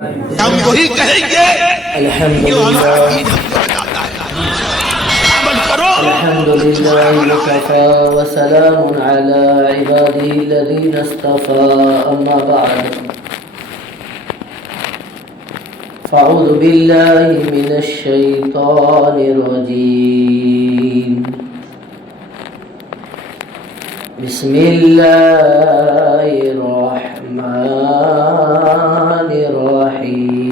ہم وہی کہیں گے جو ہمیں عقیدت کو بتاتا ہے. عمل کرو. الحمد لله وكفى وسلام على عباده الذين اصطفى أما بعد فأعوذ بالله من الشيطان الرجيم بسم الله الرحمن الرحيم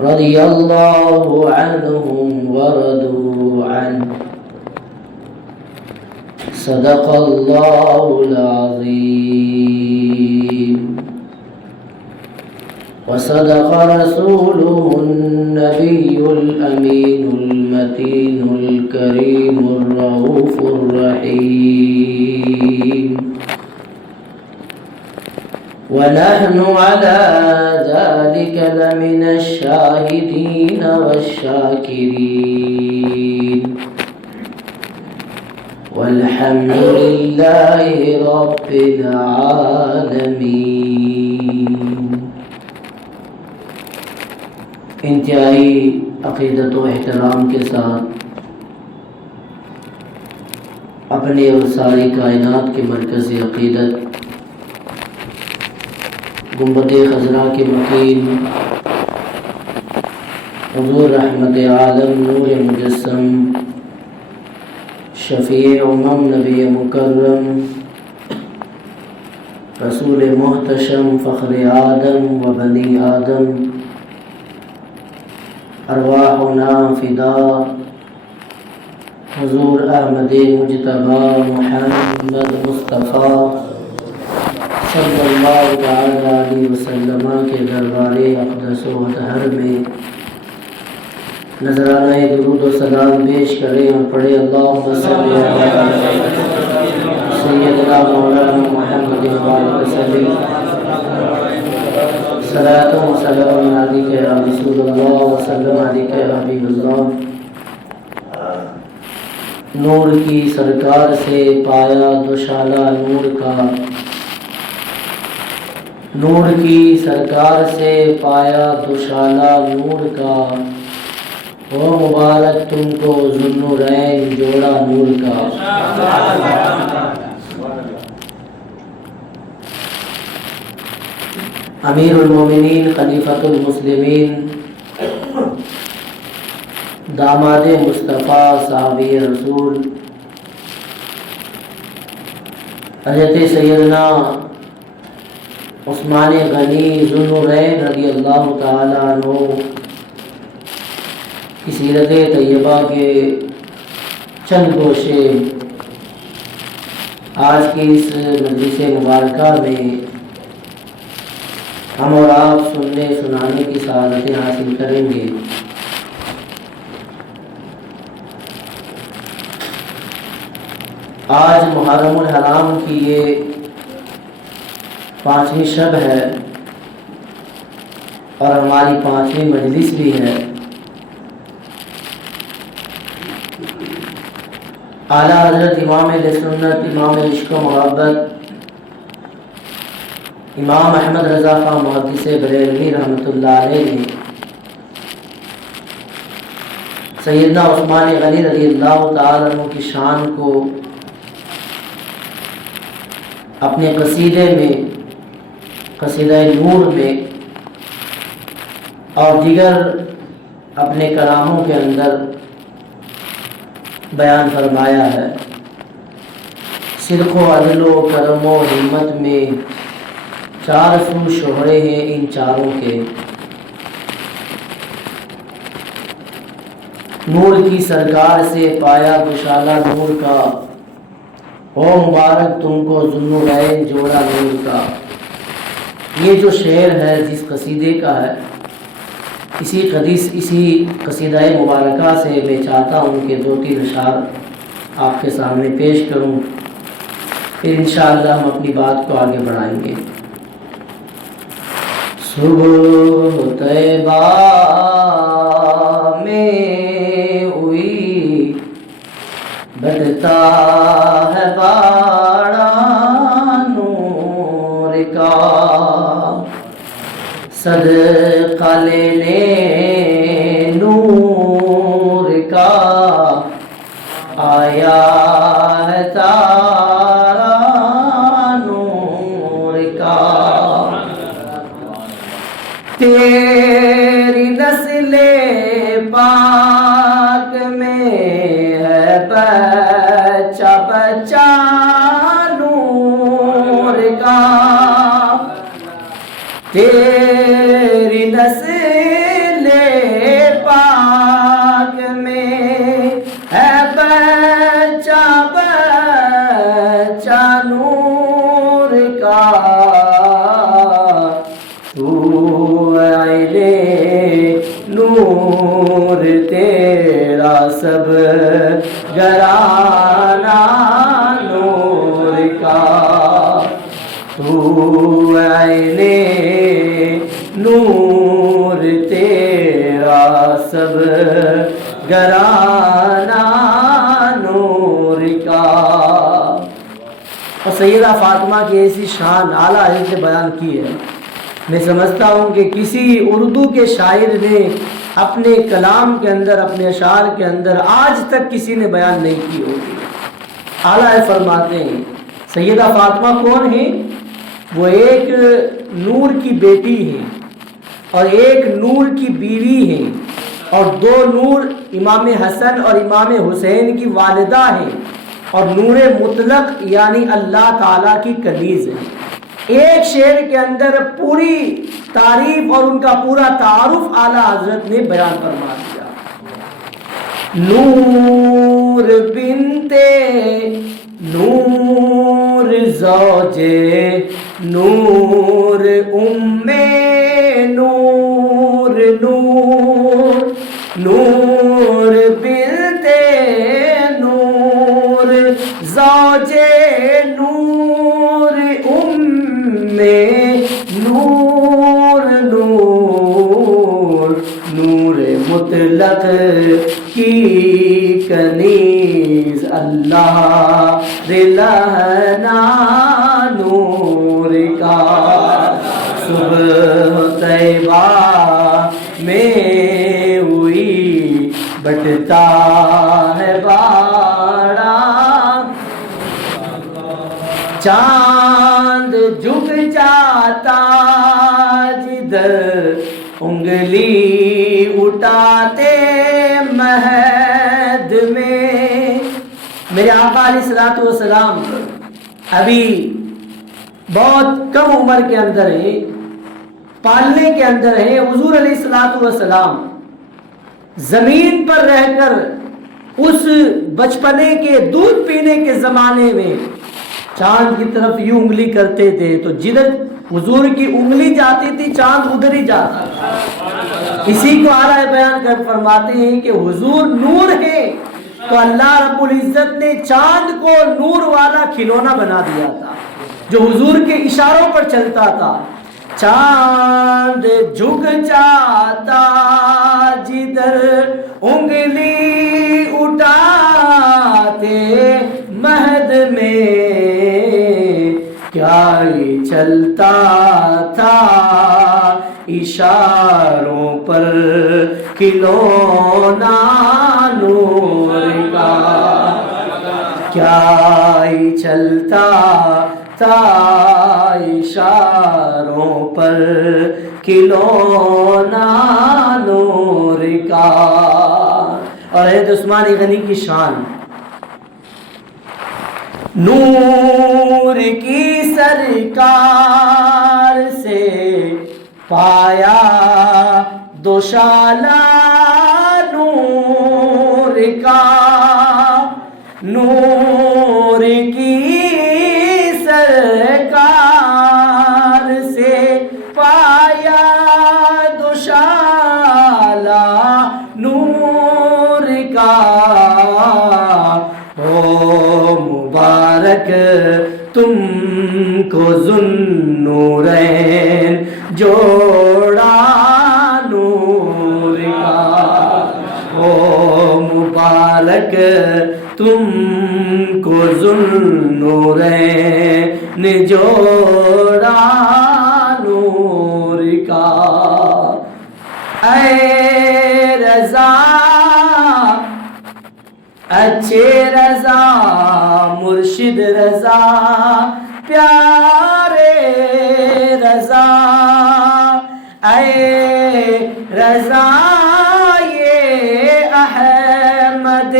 رضي الله عنهم ورضوا عنه صدق الله العظيم وصدق رسوله النبي الأمين المتين الكريم الرؤوف الرحيم ونحن على ذلك لمن الشاهدين والشاكرين والحمد لله رب العالمين. انتہائی عقیدت و احترام کے ساتھ اپنے اور ساری کائنات کے مرکزی عقیدت گنبد خضرا کے مکین حضور رحمت عالم نور مجسم شفیع امم نبی مکرم رسول محتشم فخر آدم و بنی آدم ارواحنا فدا حضور احمد مجتبی محمد مصطفیٰ صلی اللہ تعالی علیہ وسلم کے دربار اقدس و اطہر میں نذرانہ درود و سلام پیش کریں اور پڑھے اللہم صلی علی سیدنا مولانا محمد وسلم صلاۃ و سلام علیک یا رسول اللہ وسلم علیک یا حبیب اللہ. نور کی سرکار سے پایا دوشالہ نور کا، نور کی سرکار سے پایا دوشالہ نور کا، وہ مبارک تم کو ذوالنورین جوڑا نور کا. امیر المومنین خلیفۃ المسلمین داماد مصطفیٰ صحابی رسول حضرت سیدنا عثمان غنی ذوالنورین رضی اللہ تعالی عنہ کی سیرت طیبہ کے چند گوشے آج کی اس مجلس مبارکہ میں ہم اور آپ سننے سنانے کی سعادتیں حاصل کریں گے. آج محرم الحرام کی یہ 5ویں شب ہے اور ہماری 5ویں مجلس بھی ہے. اعلیٰ حضرت امام اہل سنت امام عشق و محبت امام احمد رضا خان محدث بریلوی رحمۃ اللہ علیہ نے سیدنا عثمان غنی رضی اللہ تعالی عنہ کی شان کو اپنے قصیدے میں، قصیدہ نور میں اور دیگر اپنے کلاموں کے اندر بیان فرمایا ہے. صدق و عدل و کرم و ہمت میں 4 سو شہرے ہیں ان چاروں کے. نور کی سرکار سے پایا دوشالہ نور کا، او مبارک تم کو ذوالنورین جوڑا نور کا. یہ جو شعر ہے جس قصیدے کا ہے، اسی قصیدہ مبارکہ سے میں چاہتا ہوں کہ 2-3 اشعار آپ کے سامنے پیش کروں، پھر انشاءاللہ ہم اپنی بات کو آگے بڑھائیں گے. صبح طیبہ میں ہوئی بڑھتا ہے باڑا کا صدقہ لے لیں نور کا آیا ہے تارا نور کا تیری نسل پاک میں ہے بچہ بچہ نور کا تیری نسل پاک میں ہے بچہ بچہ نور کا تو عینے نور تیرا سب گھرانہ نور کا تو عینے نور تیرا سب گھرانہ نور کا۔ اور سیدہ فاطمہ کی ایسی شان اعلیٰ حضرت نے بیان کی ہے، میں سمجھتا ہوں کہ کسی اردو کے شاعر نے اپنے کلام کے اندر، اپنے اشعار کے اندر آج تک کسی نے بیان نہیں کی ہوگی۔ اعلیٰ فرماتے ہیں سیدہ فاطمہ کون ہیں؟ وہ ایک نور کی بیٹی ہیں اور ایک نور کی بیوی ہیں اور دو نور امام حسن اور امام حسین کی والدہ ہیں اور نور مطلق یعنی اللہ تعالیٰ کی کنیز ہے۔ ایک شعر کے اندر پوری تعریف اور ان کا پورا تعارف اعلیٰ حضرت نے بیان فرما دیا۔ نور بنتے نور زوجے نور نور نور نور بنتے نور زوجے نور نور نور نور مطلق کی کنیز اللہ دلہنا نور کا صبح طیبہ میں ہوئی بٹتا ہے باڑا چاند جھک جاتا جدھر انگلی اٹھاتے مہد میں۔ میرے آقا علیہ الصلوۃ والسلام ابھی بہت کم عمر کے اندر ہیں، پالنے کے اندر ہیں۔ حضور علیہ الصلوۃ والسلام زمین پر رہ کر اس بچپنے کے دودھ پینے کے زمانے میں چاند کی طرف یوں انگلی کرتے تھے تو جدھر حضور کی انگلی جاتی تھی چاند ادھر ہی جاتا تھا۔ اسی کو اعلیٰ بیان کر فرماتے ہیں کہ حضور نور ہے تو اللہ رب العزت نے چاند کو نور والا کھلونا بنا دیا تھا جو حضور کے اشاروں پر چلتا تھا۔ چاند جھک جاتا جدھر انگلی اٹھاتے مہد میں کیا ہی چلتا تھا اشاروں پر کھلونا نور کا، کیا ہی چلتا تھا اشاروں پر کھلونا نور کا۔ اور حضرت عثمان غنی کی شان نور کی سرکار سے پایا دوشالہ نور کا، نور کی سرکار سے پایا دوشالہ نور کا۔ او مبارک تم کو ذوالنورین جوڑا نور کا، او مبارک تم کو ذوالنورین نجوڑا نور کا اے رضا اچھے رضا مرشد رضا پیارے رضا اے رضا یہ احمد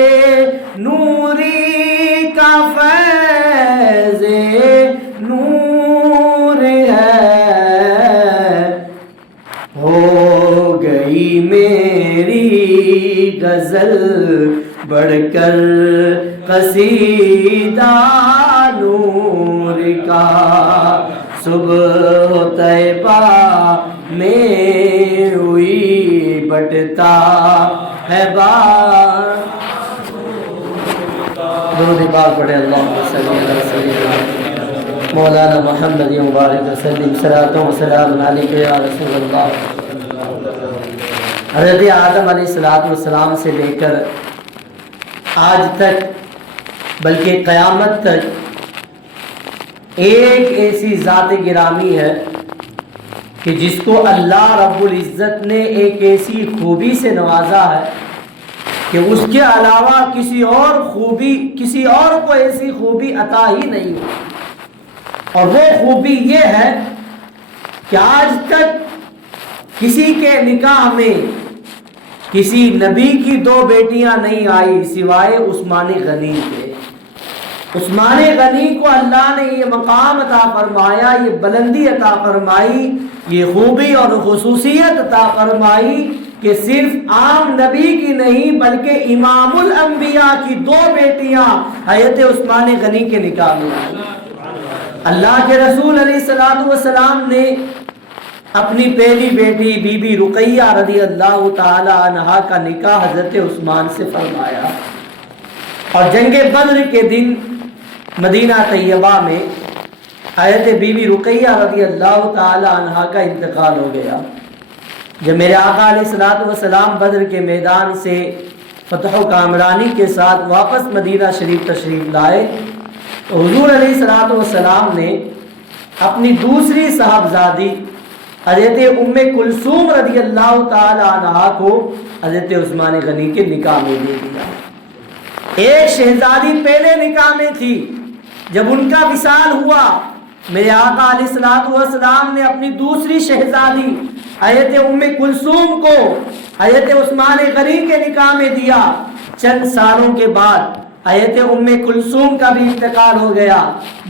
نوری کا فیض نور ہے ہو گئی میری غزل بڑھ کر قصیدہ نور کا صبح طیبہ میں ہوئی بٹتا ہے بار درود پاک پڑھے اللہم صلی علی سیدنا مولانا محمد مبارک وسلم صلاۃ و سلام علیک یا رسول اللہ۔ حضرت آدم علیہ السلام سے لے کر آج تک بلکہ قیامت تک ایک ایسی ذات گرامی ہے کہ جس کو اللہ رب العزت نے ایک ایسی خوبی سے نوازا ہے کہ اس کے علاوہ کسی اور کو ایسی خوبی عطا ہی نہیں ہوئی، اور وہ خوبی یہ ہے کہ آج تک کسی کے نکاح میں کسی نبی کی 2 بیٹیاں نہیں آئی سوائے عثمان غنی کے۔ عثمان غنی کو اللہ نے یہ مقام عطا فرمایا، یہ بلندی عطا فرمائی، یہ خوبی اور خصوصیت عطا فرمائی کہ صرف عام نبی کی نہیں بلکہ امام الانبیاء کی 2 بیٹیاں حضرت عثمان غنی کے نکاح میں آئی۔ اللہ کے رسول علیہ السلام نے اپنی پہلی بیٹی بی بی رقیہ رضی اللہ تعالی عنہا کا نکاح حضرت عثمان سے فرمایا، اور جنگ بدر کے دن مدینہ طیبہ میں حضرت بی بی رقیہ رضی اللہ تعالی عنہا کا انتقال ہو گیا۔ جب میرے آقا علیہ السلام بدر کے میدان سے فتح و کامرانی کے ساتھ واپس مدینہ شریف تشریف لائے تو حضور علیہ السلام نے اپنی دوسری صاحبزادی حضرت ام کلثوم رضی اللہ تعالی عنہا کو حضرت عثمان غنی کے نکاح میں دے دیا۔ ایک شہزادی پہلے نکاح میں تھی، جب ان کا وصال ہوا میرے آقا علیہ السلام نے اپنی دوسری شہزادی حضرت ام کلثوم کو حضرت عثمان غنی کے نکاح میں دیا۔ چند سالوں کے بعد حضرت ام کلثوم کا بھی انتقال ہو گیا۔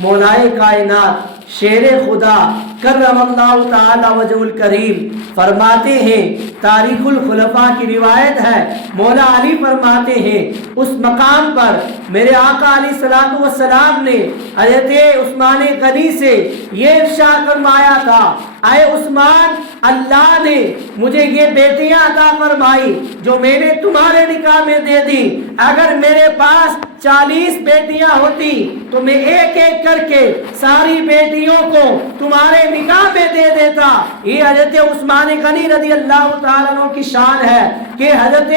مولائے کائنات شیر خدا کرم اللہ تعالی وجہ الکریم فرماتے ہیں، تاریخ الخلفاء کی روایت ہے، مولا علی فرماتے ہیں اس مقام پر میرے آقا علیہ السلام نے حضرت عثمان غنی سے یہ ارشاد فرمایا تھا، اے عثمان، اللہ نے مجھے یہ بیٹیاں عطا فرمائی جو میں نے تمہارے نکاح میں دے دی، اگر میرے پاس 40 بیٹیاں ہوتی تو میں ایک ایک کر کے ساری بیٹیوں کو تمہارے نکاح میں دے دیتا۔ یہ حضرت عثمان غنی رضی اللہ تعالیٰ عنہ کی شان ہے کہ حضرت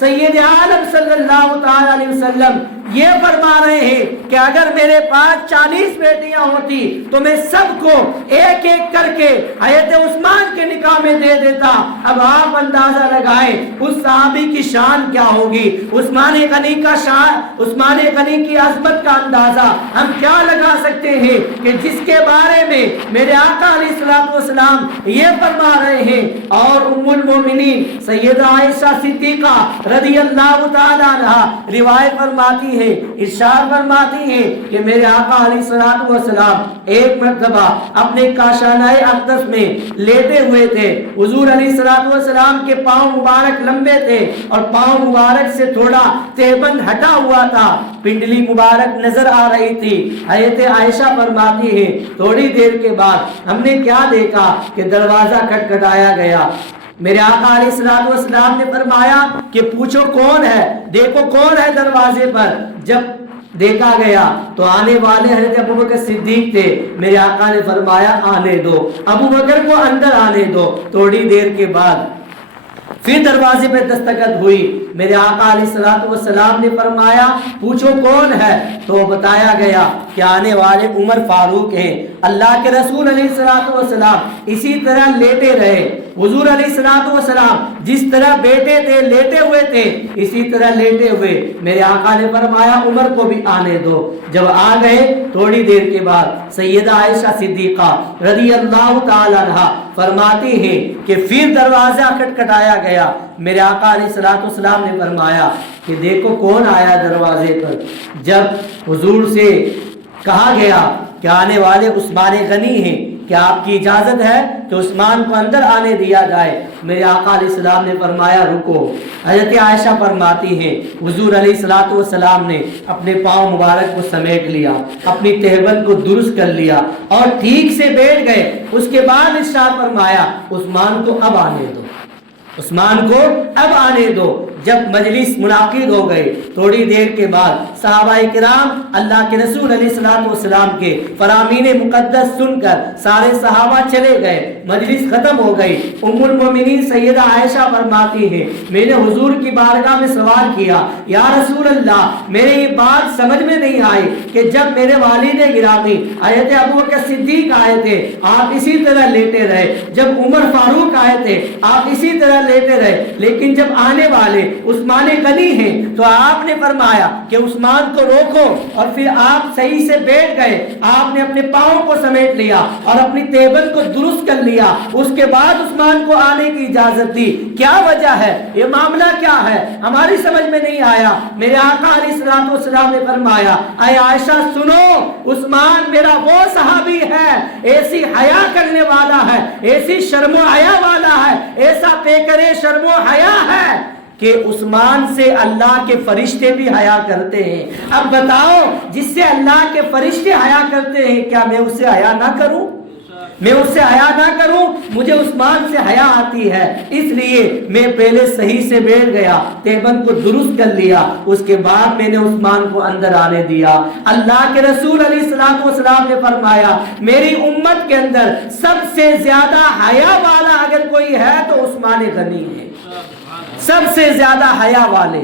سید عالم صلی اللہ تعالیٰ علیہ وسلم یہ فرما رہے ہیں کہ اگر میرے پاس 40 بیٹیاں ہوتی تو میں سب کو ایک ایک کر کے حضرت عثمان کے نکاح میں دے دیتا۔ اب آپ اندازہ لگائیں اس صحابی کی شان کیا ہوگی، عثمان غنی کا شان، عثمان غنی کی عظمت کا اندازہ ہم کیا لگا سکتے ہیں کہ جس کے بارے میں میرے آقا علیہ السلام یہ فرما رہے ہیں۔ اور ام المومنین سیدہ عائشہ صدیقہ رضی اللہ تعالی عنہا روایت فرماتی ہے، ارشاد فرماتی ہے کہ میرے آقا علیہ السلام ایک مرتبہ اپنے کاشانہ اقدس میں لیٹے ہوئے تھے، حضور علیہ السلام کے پاؤں مبارک لمبے تھے اور پاؤں مبارک سے تھوڑا تہبند ہٹا ہوا تھا، پنڈلی مبارک نظر آ رہی تھی۔ حضرت عائشہ فرماتی ہے تھوڑی دیر کے بعد ہم نے کیا دیکھا کہ دروازہ کھٹکھٹایا گیا۔ میرے آقا علیہ السلام نے فرمایا کہ پوچھو کون ہے، دیکھو کون ہے دروازے پر۔ جب دیکھا گیا تو آنے والے حضرت ابو بکر صدیق تھے۔ میرے آقا نے فرمایا آنے دو، ابو بکر کو اندر آنے دو۔ تھوڑی دیر کے بعد پھر دروازے پہ دستخط ہوئی، میرے آقا علیہ السلام نے فرمایا پوچھو کون ہے؟ تو بتایا گیا کہ آنے والے عمر فاروق ہیں۔ اللہ کے رسول علیہ السلام اسی طرح لیٹے رہے۔ حضور علیہ السلام جس طرح بیٹھے تھے لیٹے ہوئے تھے، اسی طرح لیٹے ہوئے میرے آقا نے فرمایا عمر کو بھی آنے دو۔ جب آ گئے تھوڑی دیر کے بعد سیدہ عائشہ صدیقہ رضی اللہ تعالی عنہا فرماتی ہیں کہ پھر دروازہ کھٹکھٹایا گیا۔ میرے آقا علیہ السلام نے فرمایا کہ دیکھو کون آیا دروازے پر۔ جب حضور سے کہا گیا کہ آنے والے عثمان غنی ہیں، کیا آپ کی اجازت ہے کہ عثمان کو اندر آنے دیا جائے؟ میرے آقا علیہ السلام نے فرمایا رکو۔ حضرت عائشہ فرماتی ہیں حضور علیہ السلام نے اپنے پاؤں مبارک کو سمیٹ لیا، اپنی تہبند کو درست کر لیا اور ٹھیک سے بیٹھ گئے۔ اس کے بعد ارشاد فرمایا عثمان کو اب آنے دو، عثمان کو اب آنے دو۔ جب مجلس منعقد ہو گئے تھوڑی دیر کے بعد صحابہ کرام اللہ کے رسول علیہ السلام کے فرامین مقدس سن کر سارے صحابہ چلے گئے، مجلس ختم ہو گئی۔ ام المومنین سیدہ عائشہ فرماتی ہے میں نے حضور کی بارگاہ میں سوال کیا یا رسول اللہ میرے یہ بات سمجھ میں نہیں آئی کہ جب میرے والد گرامی حضرت ابوبکر صدیق آئے تھے آپ اسی طرح لیٹے رہے، جب عمر فاروق آئے تھے آپ اسی طرح لیٹے رہے، لیکن جب آنے والے عثمان غنی ہیں تو آپ نے فرمایا کہ عثمان کو روکو، اور پھر آپ صحیح سے بیٹھ گئے، آپ نے اپنے پاؤں کو سمیٹ لیا اور اپنی تیبل کو درست کر لیا، اس کے بعد عثمان کو آنے کی اجازت دی۔ کیا وجہ ہے؟ یہ معاملہ کیا ہے؟ ہماری سمجھ میں نہیں آیا۔ میرے آقا علیہ السلام نے فرمایا اے عائشہ سنو، عثمان میرا وہ صحابی ہے، ایسی حیا کرنے والا ہے، ایسی شرم و حیا والا ہے، ایسا پیکرے شرم و حیا ہے کہ عثمان سے اللہ کے فرشتے بھی حیا کرتے ہیں۔ اب بتاؤ جس سے اللہ کے فرشتے حیا کرتے ہیں کیا میں اس سے حیا نہ کروں؟ میں اس سے حیا نہ کروں؟ مجھے عثمان سے حیا آتی ہے، اس لیے میں پہلے صحیح سے بیٹھ گیا، تہبند کو درست کر لیا، اس کے بعد میں نے عثمان کو اندر آنے دیا۔ اللہ کے رسول علیہ السلام نے فرمایا میری امت کے اندر سب سے زیادہ حیا والا اگر کوئی ہے تو عثمان غنی ہے، سب سے زیادہ حیا والے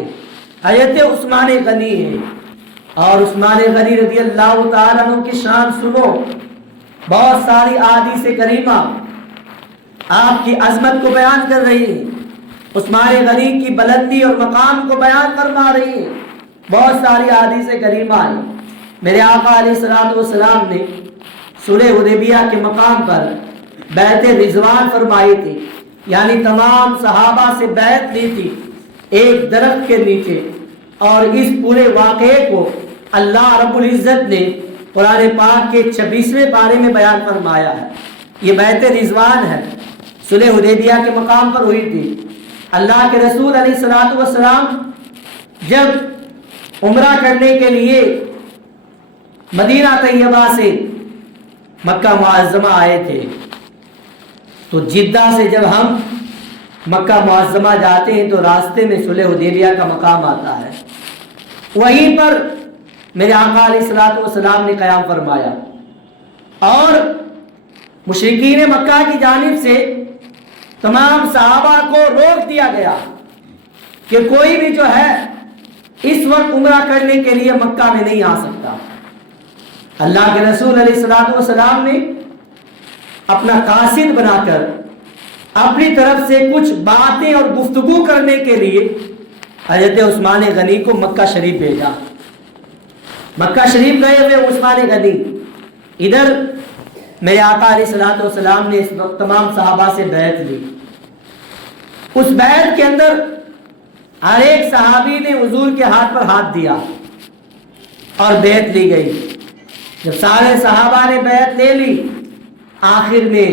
حضرت عثمان غنی ہیں۔ اور عثمان غنی رضی اللہ تعالیٰ عنہ کی شان سنو، بہت ساری احادیث کریمہ آپ کی عظمت کو بیان کر رہی ہے، عثمان غنی کی بلندی اور مقام کو بیان فرما رہی ہے، بہت ساری احادیث کریمہ ہیں۔ میرے آقا علیہ السلام نے صلح حدیبیہ کے مقام پر بیعت رضوان فرمائی تھی، یعنی تمام صحابہ سے بیعت لی تھی ایک درخت کے نیچے، اور اس پورے واقعے کو اللہ رب العزت نے قرآن پاک کے 26ویں پارے میں بیان فرمایا ہے۔ یہ بیعت رضوان ہے، صلح حدیبیہ کے مقام پر ہوئی تھی۔ اللہ کے رسول علیہ السلام جب عمرہ کرنے کے لیے مدینہ طیبہ سے مکہ معظمہ آئے تھے تو جدہ سے جب ہم مکہ معظمہ جاتے ہیں تو راستے میں صلح حدیبیہ کا مقام آتا ہے، وہیں پر میرے آقا علیہ السلام نے قیام فرمایا، اور مشرکین مکہ کی جانب سے تمام صحابہ کو روک دیا گیا کہ کوئی بھی جو ہے اس وقت عمرہ کرنے کے لیے مکہ میں نہیں آ سکتا۔ اللہ کے رسول علیہ السلام نے اپنا قاصد بنا کر اپنی طرف سے کچھ باتیں اور گفتگو کرنے کے لیے حضرت عثمان غنی کو مکہ شریف بھیجا۔ مکہ شریف گئے ہوئے عثمان غنی، ادھر میرے آقا علیہ السلام نے اس وقت تمام صحابہ سے بیعت لی۔ اس بیعت کے اندر ہر ایک صحابی نے حضور کے ہاتھ پر ہاتھ دیا اور بیعت لی گئی۔ جب سارے صحابہ نے بیعت لے لی، آخر میں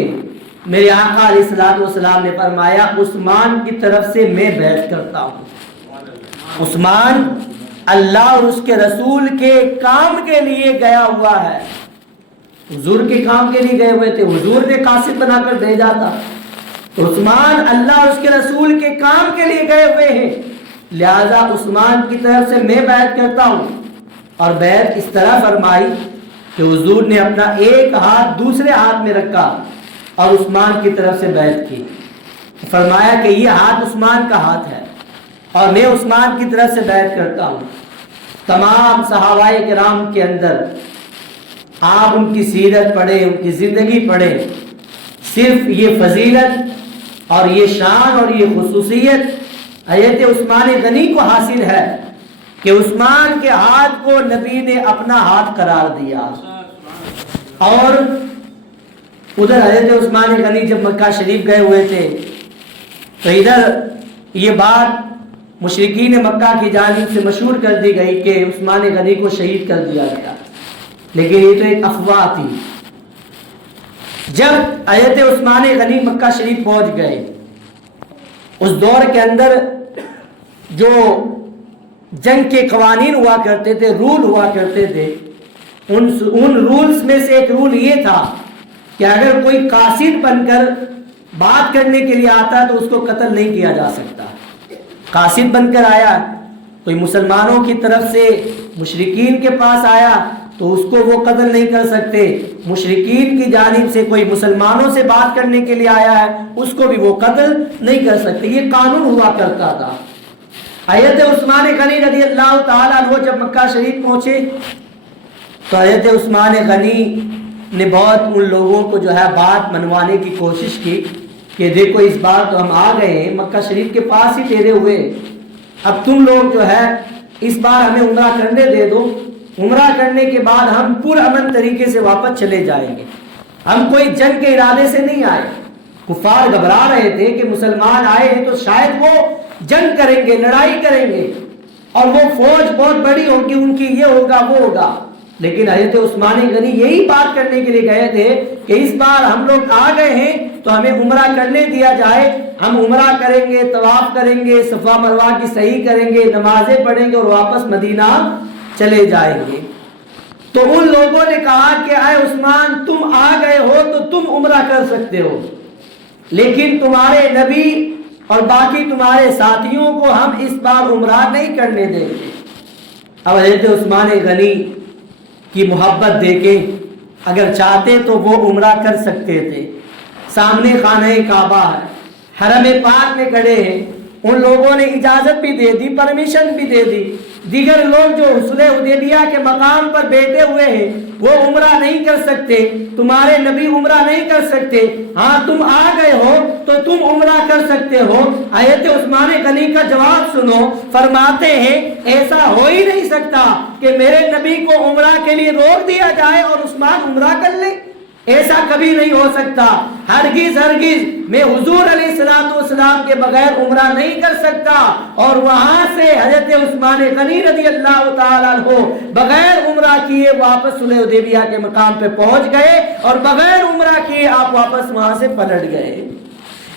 میرے آقا علیہ السلام نے فرمایا عثمان کی طرف سے میں بیعت کرتا ہوں۔ عثمان اللہ اور اس کے رسول کے کام کے لیے گیا ہوا ہے، حضور کے کام کے لیے گئے ہوئے تھے، حضور نے قاصد بنا کر بھیجا تھا، تو عثمان اللہ اور اس کے رسول کے کام کے لیے گئے ہوئے ہیں، لہذا عثمان کی طرف سے میں بیعت کرتا ہوں۔ اور بیعت اس طرح فرمائی کہ حضور نے اپنا ایک ہاتھ دوسرے ہاتھ میں رکھا اور عثمان کی طرف سے بیعت کی۔ فرمایا کہ یہ ہاتھ عثمان کا ہاتھ ہے اور میں عثمان کی طرف سے بیعت کرتا ہوں۔ تمام صحابہ کرام کے اندر آپ ان کی سیرت پڑھیں، ان کی زندگی پڑھیں، صرف یہ فضیلت اور یہ شان اور یہ خصوصیت حضرت عثمان غنی کو حاصل ہے کہ عثمان کے ہاتھ کو نبی نے اپنا ہاتھ قرار دیا۔ اور ادھر حضرت عثمان غنی جب مکہ شریف گئے ہوئے تھے تو ادھر یہ بات مشرکین مکہ کی جانب سے مشہور کر دی گئی کہ عثمان غنی کو شہید کر دیا گیا، لیکن یہ تو ایک افواہ تھی۔ جب حضرت عثمان غنی مکہ شریف پہنچ گئے، اس دور کے اندر جو جنگ کے قوانین ہوا کرتے تھے، رول ہوا کرتے تھے، ان رولز میں سے ایک رول یہ تھا کہ اگر کوئی قاصد بن کر بات کرنے کے لیے آتا تو اس کو قتل نہیں کیا جا سکتا۔ قاصد بن کر آیا، کوئی مسلمانوں کی طرف سے مشرکین کے پاس آیا تو اس کو وہ قتل نہیں کر سکتے، مشرکین کی جانب سے کوئی مسلمانوں سے بات کرنے کے لیے آیا ہے اس کو بھی وہ قتل نہیں کر سکتے، یہ قانون ہوا کرتا تھا۔ حضرت عثمان غنی رضی اللہ تعالیٰ عنہ جب مکہ شریف پہنچے تو حضرت عثمان غنی نے بہت ان لوگوں کو جو ہے بات منوانے کی کوشش کی کہ دیکھو اس بار تو ہم آ گئے ہیں مکہ شریف کے پاس ہی ٹھہرے ہوئے، اب تم لوگ جو ہے اس بار ہمیں عمرہ کرنے دے دو، عمرہ کرنے کے بعد ہم پرامن طریقے سے واپس چلے جائیں گے، ہم کوئی جنگ کے ارادے سے نہیں آئے۔ کفار گھبرا رہے تھے کہ مسلمان آئے ہیں تو شاید وہ جنگ کریں گے، لڑائی کریں گے اور وہ فوج بہت بڑی ہوگی ان کی، یہ ہوگا وہ ہوگا، لیکن حضرت عثمان غنی یہی بات کرنے کے لیے گئے تھے کہ اس بار ہم لوگ آ گئے ہیں تو ہمیں عمرہ کرنے دیا جائے، ہم عمرہ کریں گے، طواف کریں گے، صفا مروہ کی صحیح کریں گے، نمازیں پڑھیں گے اور واپس مدینہ چلے جائیں گے۔ تو ان لوگوں نے کہا کہ اے عثمان تم آ گئے ہو تو تم عمرہ کر سکتے ہو، لیکن تمہارے نبی اور باقی تمہارے ساتھیوں کو ہم اس بار عمرہ نہیں کرنے دیں گے۔ اب حضرت عثمان غنی کی محبت دیکھیں، اگر چاہتے تو وہ عمرہ کر سکتے تھے، سامنے خانہ کعبہ ہے، حرم پاک میں کھڑے ہیں، ان لوگوں نے اجازت بھی دے دی، پرمیشن بھی دے دی، دیگر لوگ جو صلح حدیبیہ کے مقام پر بیٹھے ہوئے ہیں وہ عمرہ نہیں کر سکتے، تمہارے نبی عمرہ نہیں کر سکتے، ہاں تم آ گئے ہو تو تم عمرہ کر سکتے ہو۔ حضرت عثمان غنی کا جواب سنو، فرماتے ہیں ایسا ہو ہی نہیں سکتا کہ میرے نبی کو عمرہ کے لیے روک دیا جائے اور عثمان عمرہ کر لے، ایسا کبھی نہیں ہو سکتا، ہرگز ہرگز میں حضور علیہ السلام کے بغیر عمرہ نہیں کر سکتا۔ اور وہاں سے حضرت عثمان غنی رضی اللہ تعالیٰ عنہ بغیر عمرہ کیے واپس صلح حدیبیہ کے مقام پہ پہنچ گئے اور بغیر عمرہ کیے آپ واپس وہاں سے پلٹ گئے۔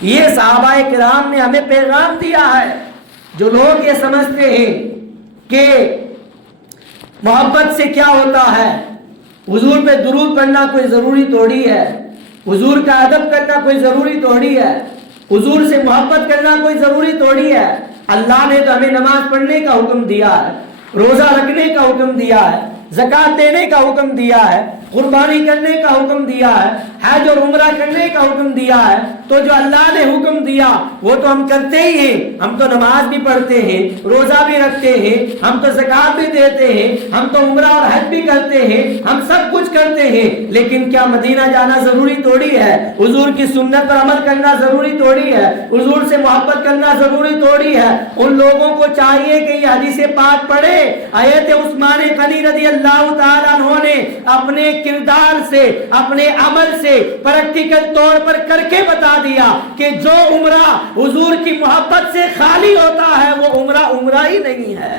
یہ صحابہ کرام نے ہمیں پیغام دیا ہے۔ جو لوگ یہ سمجھتے ہیں کہ محبت سے کیا ہوتا ہے، حضور پہ درود پڑھنا کوئی ضروری تھوڑی ہے، حضور کا ادب کرنا کوئی ضروری تھوڑی ہے، حضور سے محبت کرنا کوئی ضروری تھوڑی ہے۔ اللہ نے تو ہمیں نماز پڑھنے کا حکم دیا ہے، روزہ رکھنے کا حکم دیا ہے، زکوٰۃ دینے کا حکم دیا ہے، قربانی کرنے کا حکم دیا ہے، حج اور عمرہ کرنے کا حکم دیا ہے۔ تو جو اللہ نے حکم دیا وہ تو ہم کرتے ہی ہیں، ہم تو نماز بھی پڑھتے ہیں، روزہ بھی رکھتے ہیں، ہم تو زکوٰۃ بھی دیتے ہیں، ہم تو عمرہ اور حج بھی کرتے ہیں، ہم سب کچھ کرتے ہیں، لیکن کیا مدینہ جانا ضروری تھوڑی ہے؟ حضور کی سنت پر عمل کرنا ضروری تھوڑی ہے؟ حضور سے محبت کرنا ضروری تھوڑی ہے؟ ان لوگوں کو چاہیے کہ یہ حدیث پاک پڑھے۔ حضرت عثمان غنی رضی اللہ تعالیٰ عنہ نے اپنے کردار سے، اپنے عمل سے پریکٹیکل طور پر کر کے بتا دیا کہ جو عمرہ حضور کی محبت سے خالی ہوتا ہے وہ عمرہ ہی نہیں ہے،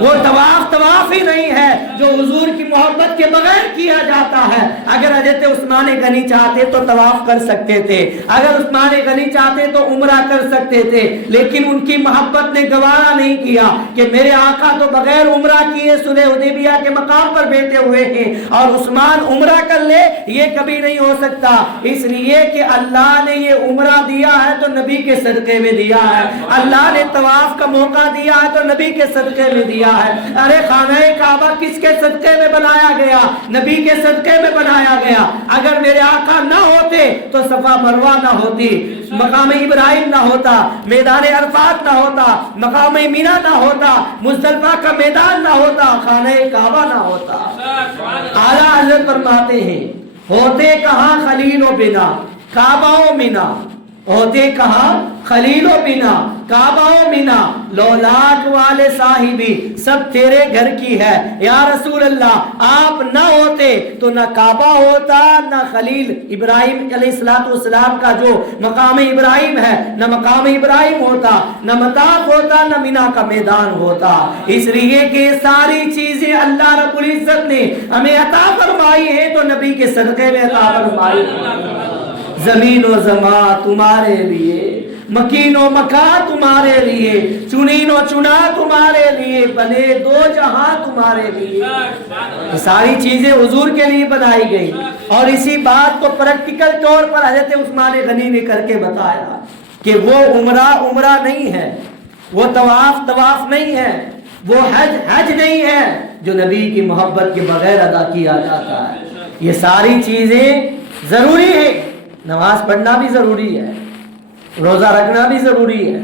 وہ طواف ہی نہیں ہے جو حضور کی محبت کے بغیر کیا جاتا ہے۔ اگر حضرت عثمان غنی چاہتے تو طواف کر سکتے تھے، اگر عثمان غنی چاہتے تو عمرہ کر سکتے تھے، لیکن ان کی محبت نے گوارا نہیں کیا کہ میرے آقا تو بغیر عمرہ کیے صلح حدیبیہ کے مقام پر بیٹھے ہوئے ہیں اور عثمان عمرہ کر لے، یہ کبھی نہیں ہو سکتا، اس لیے کہ اللہ نے یہ عمرہ دیا ہے تو نبی کے صدقے میں دیا ہے، اللہ نے طواف کا موقع دیا ہے تو نبی کے صدقے میں دیا ہے. ارے خانہ کعبہ کس کے صدقے میں بنایا گیا؟ نبی کے صدقے میں بنایا گیا. اگر میرے آقا نہ ہوتے تو صفا مروہ نہ ہوتی، مقام ابراہیم نہ ہوتا، میدان عرفات نہ ہوتا، مقام مینا نہ ہوتا، مزدلفہ کا میدان نہ ہوتا، خانہ کعبہ نہ ہوتا. اعلیٰ حضرت فرماتے ہیں ہوتے کہاں خلیل و بنا کعبہ و مینا، ہوتے کہاں خلیل و بنا کعبہ و مینا، لولاک والے صاحبی سب تیرے گھر کی ہے. یا رسول اللہ آپ نہ ہوتے تو نہ کعبہ ہوتا، نہ خلیل ابراہیم علیہ السلام کا جو مقام ابراہیم ہے نہ مقام ابراہیم ہوتا، نہ مطاف ہوتا، نہ مینا کا میدان ہوتا. اس لیے کہ ساری چیزیں اللہ رب العزت نے ہمیں عطا فرمائی ہے تو نبی کے صدقے میں عطا فرمائی. زمین و زمان تمہارے لیے، مکین و مکان تمہارے لیے، چنین و چنا تمہارے لیے، بنے دو جہاں تمہارے لیے. یہ ساری چیزیں حضور کے لیے بنائی گئی. اور اسی بات کو پریکٹیکل طور پر حضرت عثمان غنی نے کر کے بتایا کہ وہ عمرہ نہیں ہے، وہ طواف نہیں ہے، وہ حج نہیں ہے جو نبی کی محبت کے بغیر ادا کیا جاتا ہے. یہ ساری چیزیں ضروری ہے. نماز پڑھنا بھی ضروری ہے، روزہ رکھنا بھی ضروری ہے،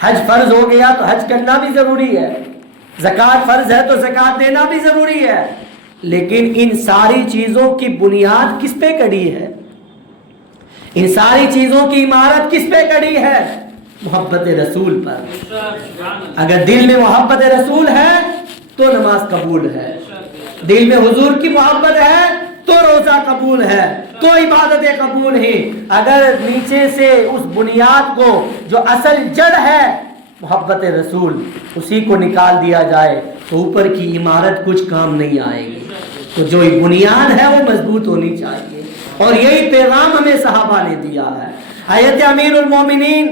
حج فرض ہو گیا تو حج کرنا بھی ضروری ہے، زکوٰۃ فرض ہے تو زکوٰۃ دینا بھی ضروری ہے. لیکن ان ساری چیزوں کی بنیاد کس پہ کڑی ہے؟ ان ساری چیزوں کی عمارت کس پہ کڑی ہے؟ محبت رسول پر. اگر دل میں محبت رسول ہے تو نماز قبول ہے، دل میں حضور کی محبت ہے تو روزہ قبول ہے، تو عبادتیں قبول ہیں. اگر نیچے سے اس بنیاد کو جو اصل جڑ ہے محبت رسول اسی کو نکال دیا جائے تو اوپر کی عمارت کچھ کام نہیں آئے گی. تو جو بنیاد ہے وہ مضبوط ہونی چاہیے. اور یہی پیغام ہمیں صحابہ نے دیا ہے. حضرت امیر المومنین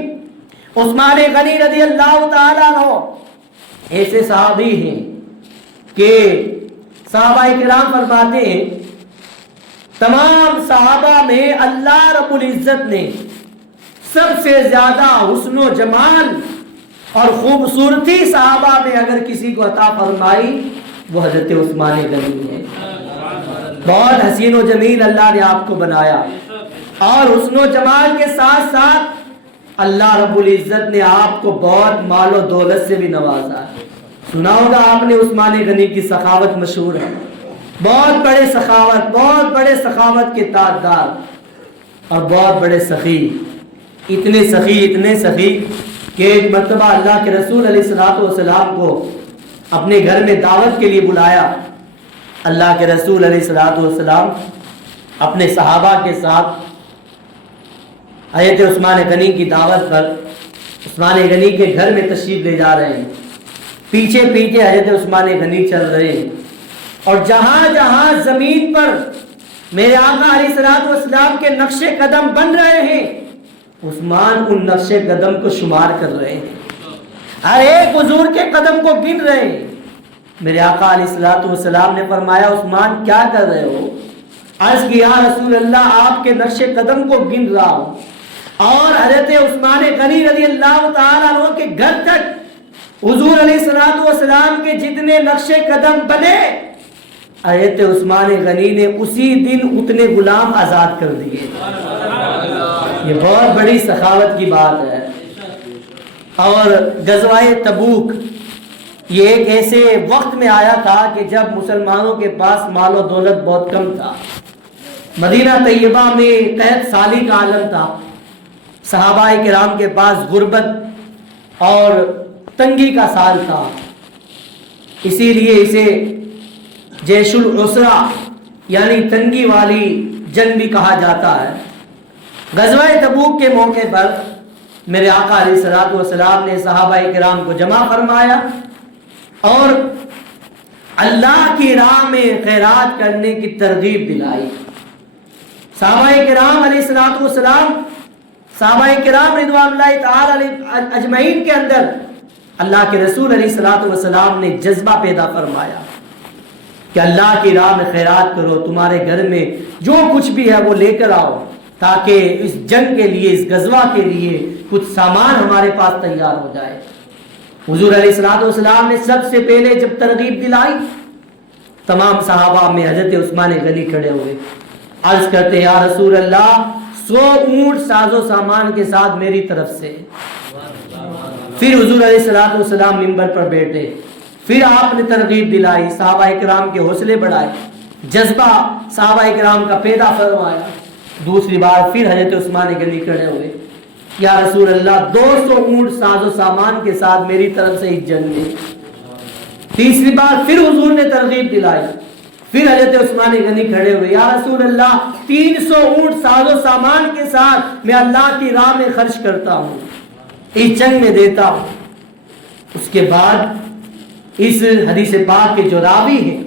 عثمان غنی رضی اللہ تعالیٰ عنہ ایسے صحابی ہیں کہ صحابہ کرام فرماتے ہیں تمام صحابہ میں اللہ رب العزت نے سب سے زیادہ حسن و جمال اور خوبصورتی صحابہ میں اگر کسی کو عطا فرمائی وہ حضرت عثمان غنی ہے. بہت حسین و جمیل اللہ نے آپ کو بنایا اور حسن و جمال کے ساتھ ساتھ اللہ رب العزت نے آپ کو بہت مال و دولت سے بھی نوازا. سنا ہوگا آپ نے عثمان غنی کی سخاوت مشہور ہے. بہت بڑے سخاوت کے تاجدار اور بہت بڑے سخی، اتنے سخی کہ ایک مرتبہ اللہ کے رسول علیہ السلام کو اپنے گھر میں دعوت کے لیے بلایا. اللہ کے رسول علیہ السلام اپنے صحابہ کے ساتھ حضرت عثمان غنی کی دعوت پر عثمان غنی کے گھر میں تشریف لے جا رہے ہیں. پیچھے حضرت عثمان غنی چل رہے ہیں اور جہاں جہاں زمین پر میرے آقا علیہ السلام کے نقش قدم بن رہے ہیں عثمان ان نقش قدم کو شمار کر رہے ہیں، ہر ایک حضور کے قدم کو گن رہے ہیں. میرے آقا علیہ السلام نے فرمایا عثمان کیا کر رہے ہو؟ عرض کیا یا رسول اللہ آپ کے نقش قدم کو گن رہا ہوں. اور حضرت عثمان غنی رضی اللہ تعالیٰ عنہ کے گھر تک حضور علیہ السلام کے جتنے نقش قدم بنے حضرت عثمان غنی نے اسی دن اتنے غلام آزاد کر دیے. یہ بہت بڑی سخاوت کی بات ہے. اور غزوہ تبوک یہ ایک ایسے وقت میں آیا تھا کہ جب مسلمانوں کے پاس مال و دولت بہت کم تھا. مدینہ طیبہ میں قحط سالی کا عالم تھا. صحابہ کرام کے پاس غربت اور تنگی کا سال تھا. اسی لیے اسے جیش العسرہ یعنی تنگی والی جنگ بھی کہا جاتا ہے. غزوہ تبوک کے موقع پر میرے آقا علیہ السلام نے صحابہ کرام کو جمع فرمایا اور اللہ کی راہ میں خیرات کرنے کی ترغیب دلائی. صحابہ کرام علیہ السلام صحابہ کرام رضوان اللہ تعالی علیہ اجمعین کے اندر اللہ کے رسول علیہ السلام نے جذبہ پیدا فرمایا کہ اللہ کی راہ میں خیرات کرو، تمہارے گھر میں جو کچھ بھی ہے وہ لے کر آؤ تاکہ اس جنگ کے لیے اس غزوہ کے لیے کچھ سامان ہمارے پاس تیار ہو جائے. حضور علیہ الصلوۃ والسلام نے سب سے پہلے جب ترغیب دلائی، تمام صحابہ میں حضرت عثمان غنی کھڑے ہوئے، عرض کرتے ہیں یا رسول اللہ 100 اونٹ ساز و سامان کے ساتھ میری طرف سے۔ پھر حضور علیہ الصلوۃ والسلام منبر پر بیٹھے، پھر آپ نے ترغیب دلائی، صحابہ کرام کے حوصلے بڑھائے، جذبہ صحابہ کرام کا پیدا فرمایا۔ دوسری بار پھر حضرت عثمان غنی کھڑے ہوئے، یا رسول اللہ 200 اونٹ ساز و سامان کے ساتھ میری طرف سے اس جنگ میں۔ تیسری بار پھر حضور نے ترغیب دلائی، پھر حضرت عثمان غنی کھڑے ہوئے، یا رسول اللہ 300 اونٹ ساز و سامان کے ساتھ میں اللہ کی راہ میں خرچ کرتا ہوں، اس جنگ میں دیتا ہوں۔ اس کے بعد اس حدیث پاک کے جو راوی ہیں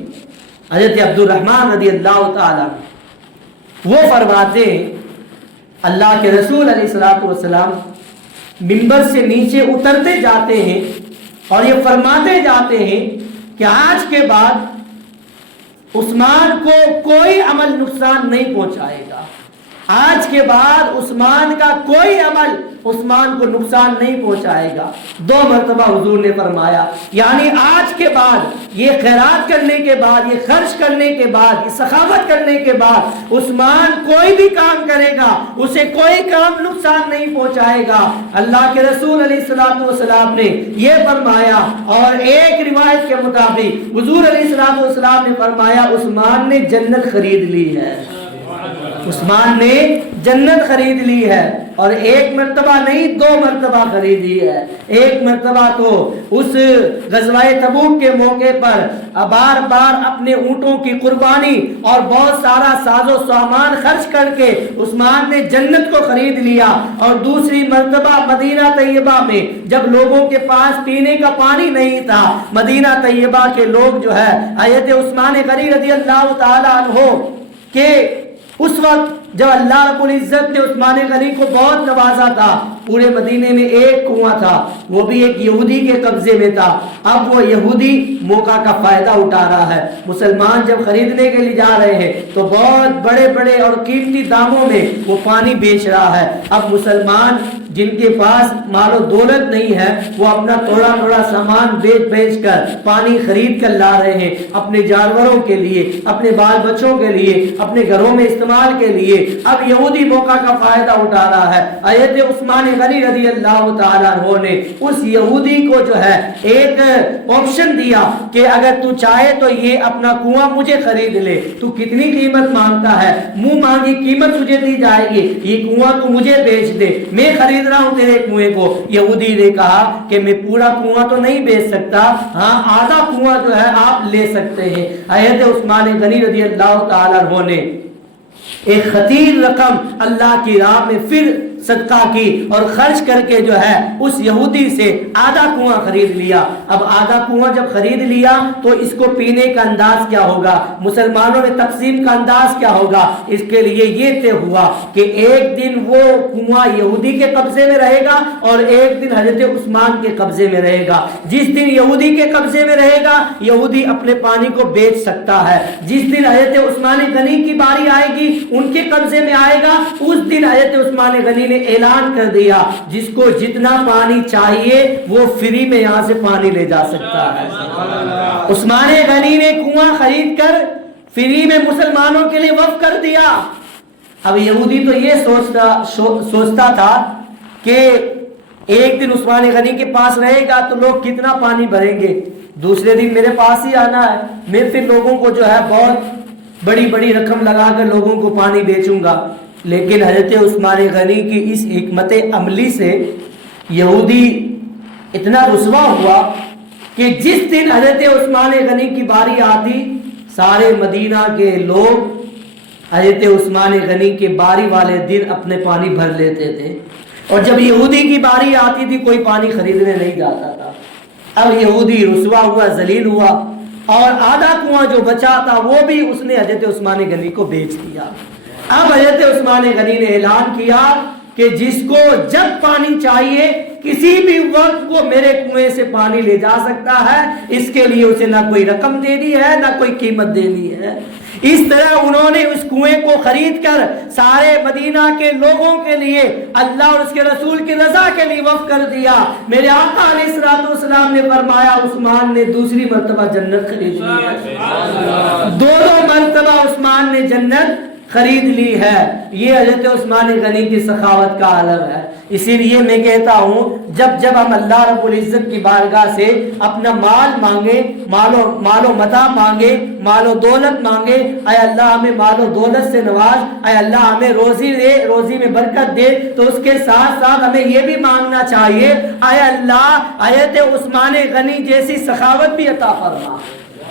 حضرت عبد الرحمن رضی اللہ تعالیٰ، وہ فرماتے ہیں اللہ کے رسول علیہ الصلوۃ والسلام منبر سے نیچے اترتے جاتے ہیں اور یہ فرماتے جاتے ہیں کہ آج کے بعد عثمان کو کوئی عمل نقصان نہیں پہنچائے گا، آج کے بعد عثمان کا کوئی عمل عثمان کو نقصان نہیں پہنچائے گا۔ 2 مرتبہ حضور نے فرمایا، یعنی آج کے بعد یہ خیرات کرنے کے بعد، یہ خرچ کرنے کے بعد، یہ سخاوت کرنے کے بعد عثمان کوئی بھی کام کرے گا اسے کوئی کام نقصان نہیں پہنچائے گا۔ اللہ کے رسول علیہ الصلوۃ والسلام نے یہ فرمایا، اور ایک روایت کے مطابق حضور علیہ الصلوۃ والسلام نے فرمایا عثمان نے جنت خرید لی ہے، عثمان نے جنت خرید لی ہے، اور 1 مرتبہ نہیں 2 مرتبہ خریدی ہے۔ 1 مرتبہ تو اس غزوہ تبوک کے موقع پر بار بار اپنے اونٹوں کی قربانی اور بہت سارا ساز و سامان خرچ کر کے عثمان نے جنت کو خرید لیا، اور دوسری مرتبہ مدینہ طیبہ میں جب لوگوں کے پاس پینے کا پانی نہیں تھا، مدینہ طیبہ کے لوگ جو ہے حضرت عثمان غنی رضی اللہ تعالیٰ عنہ کہ اس وقت جب اللہ رب العزت نے عثمان غنی کو بہت نوازا تھا، پورے مدینے میں ایک کنواں تھا، وہ بھی ایک یہودی کے قبضے میں تھا۔ اب وہ یہودی موقع کا فائدہ اٹھا رہا ہے، مسلمان جب خریدنے کے لیے جا رہے ہیں تو بہت بڑے بڑے اور قیمتی داموں میں وہ پانی بیچ رہا ہے۔ اب مسلمان جن کے پاس مال و دولت نہیں ہے وہ اپنا تھوڑا تھوڑا سامان بیچ کر پانی خرید کر لا رہے ہیں، اپنے جانوروں کے لیے، اپنے بال بچوں کے لیے، اپنے گھروں میں استعمال کے لیے۔ اب یہودی موقع کا فائدہ اٹھا رہا ہے۔ حضرت عثمان غنی رضی اللہ تعالیٰ عنہ نے اس یہودی کو جو ہے ایک آپشن دیا کہ اگر تو چاہے تو یہ اپنا کنواں مجھے خرید لے، تو کتنی قیمت مانگتا ہے؟ منہ مانگی قیمت تجھے دی جائے گی، یہ کنواں تو مجھے بیچ دے، میں خرید رہا ہوں تیرے کنویں کو۔ یہودی نے کہا کہ میں پورا کنواں تو نہیں بیچ سکتا، ہاں آدھا کنواں جو ہے آپ لے سکتے ہیں۔ حضرت عثمان غنی رضی اللہ تعالیٰ عنہ نے ایک خطیر رقم اللہ کی راہ میں پھر صدقہ کی اور خرچ کر کے جو ہے اس یہودی سے آدھا کنواں خرید لیا۔ اب آدھا کنواں جب خرید لیا تو اس کو پینے کا انداز کیا ہوگا، مسلمانوں میں تقسیم کا انداز کیا ہوگا؟ اس کے لیے یہ طے ہوا کہ ایک دن وہ کنواں یہودی کے قبضے میں رہے گا اور ایک دن حضرت عثمان کے قبضے میں رہے گا۔ جس دن یہودی کے قبضے میں رہے گا یہودی اپنے پانی کو بیچ سکتا ہے، جس دن حضرت عثمان غنی کی باری آئے گی ان کے قبضے میں آئے گا، اس دن حضرت عثمان غنی نے اعلان کر دیا جس کو جتنا پانی چاہیے وہ فری میں یہاں سے پانی لے جا سکتا ہے۔ عثمان غنی نے کنواں خرید کر فری میں مسلمانوں کے لیے وقف کر دیا۔ اب یہودی تو یہ سوچتا تھا کہ ایک دن عثمان غنی کے پاس رہے گا تو لوگ کتنا پانی بھریں گے، دوسرے دن میرے پاس ہی آنا ہے، میں پھر لوگوں کو جو ہے بہت بڑی بڑی رقم لگا کر لوگوں کو پانی بیچوں گا۔ لیکن حضرت عثمان غنی کی اس حکمت عملی سے یہودی اتنا رسوا ہوا کہ جس دن حضرت عثمان غنی کی باری آتی سارے مدینہ کے لوگ حضرت عثمان غنی کے باری والے دن اپنے پانی بھر لیتے تھے، اور جب یہودی کی باری آتی تھی کوئی پانی خریدنے نہیں جاتا تھا۔ اب یہودی رسوا ہوا، ذلیل ہوا، اور آدھا کنواں جو بچا تھا وہ بھی اس نے حضرت عثمان غنی کو بیچ دیا۔ اب حضرت عثمان غنی نے اعلان کیا کہ جس کو جب پانی چاہیے کسی بھی وقت وہ میرے کنویں سے پانی لے جا سکتا ہے، اس کے لیے اسے نہ کوئی رقم دینی ہے نہ کوئی قیمت دینی ہے۔ اس طرح انہوں نے اس کنویں کو خرید کر سارے مدینہ کے لوگوں کے لیے اللہ اور اس کے رسول کی رضا کے لیے وقف کر دیا۔ میرے آقا علیہ الصلوۃ والسلام نے فرمایا عثمان نے دوسری مرتبہ جنت خرید لی ہے، دو مرتبہ عثمان نے جنت خرید لی ہے۔ یہ حضرت عثمان غنی کی سخاوت کا عالم ہے۔ اسی لیے میں کہتا ہوں جب ہم اللہ رب العزت کی بارگاہ سے اپنا مال مانگے، مال و متاع مانگے، مال و دولت مانگے، اے اللہ ہمیں مال و دولت سے نواز، اے اللہ ہمیں روزی دے، روزی میں برکت دے، تو اس کے ساتھ ساتھ ہمیں یہ بھی مانگنا چاہیے اے اللہ حضرت عثمان غنی جیسی سخاوت بھی عطا فرما۔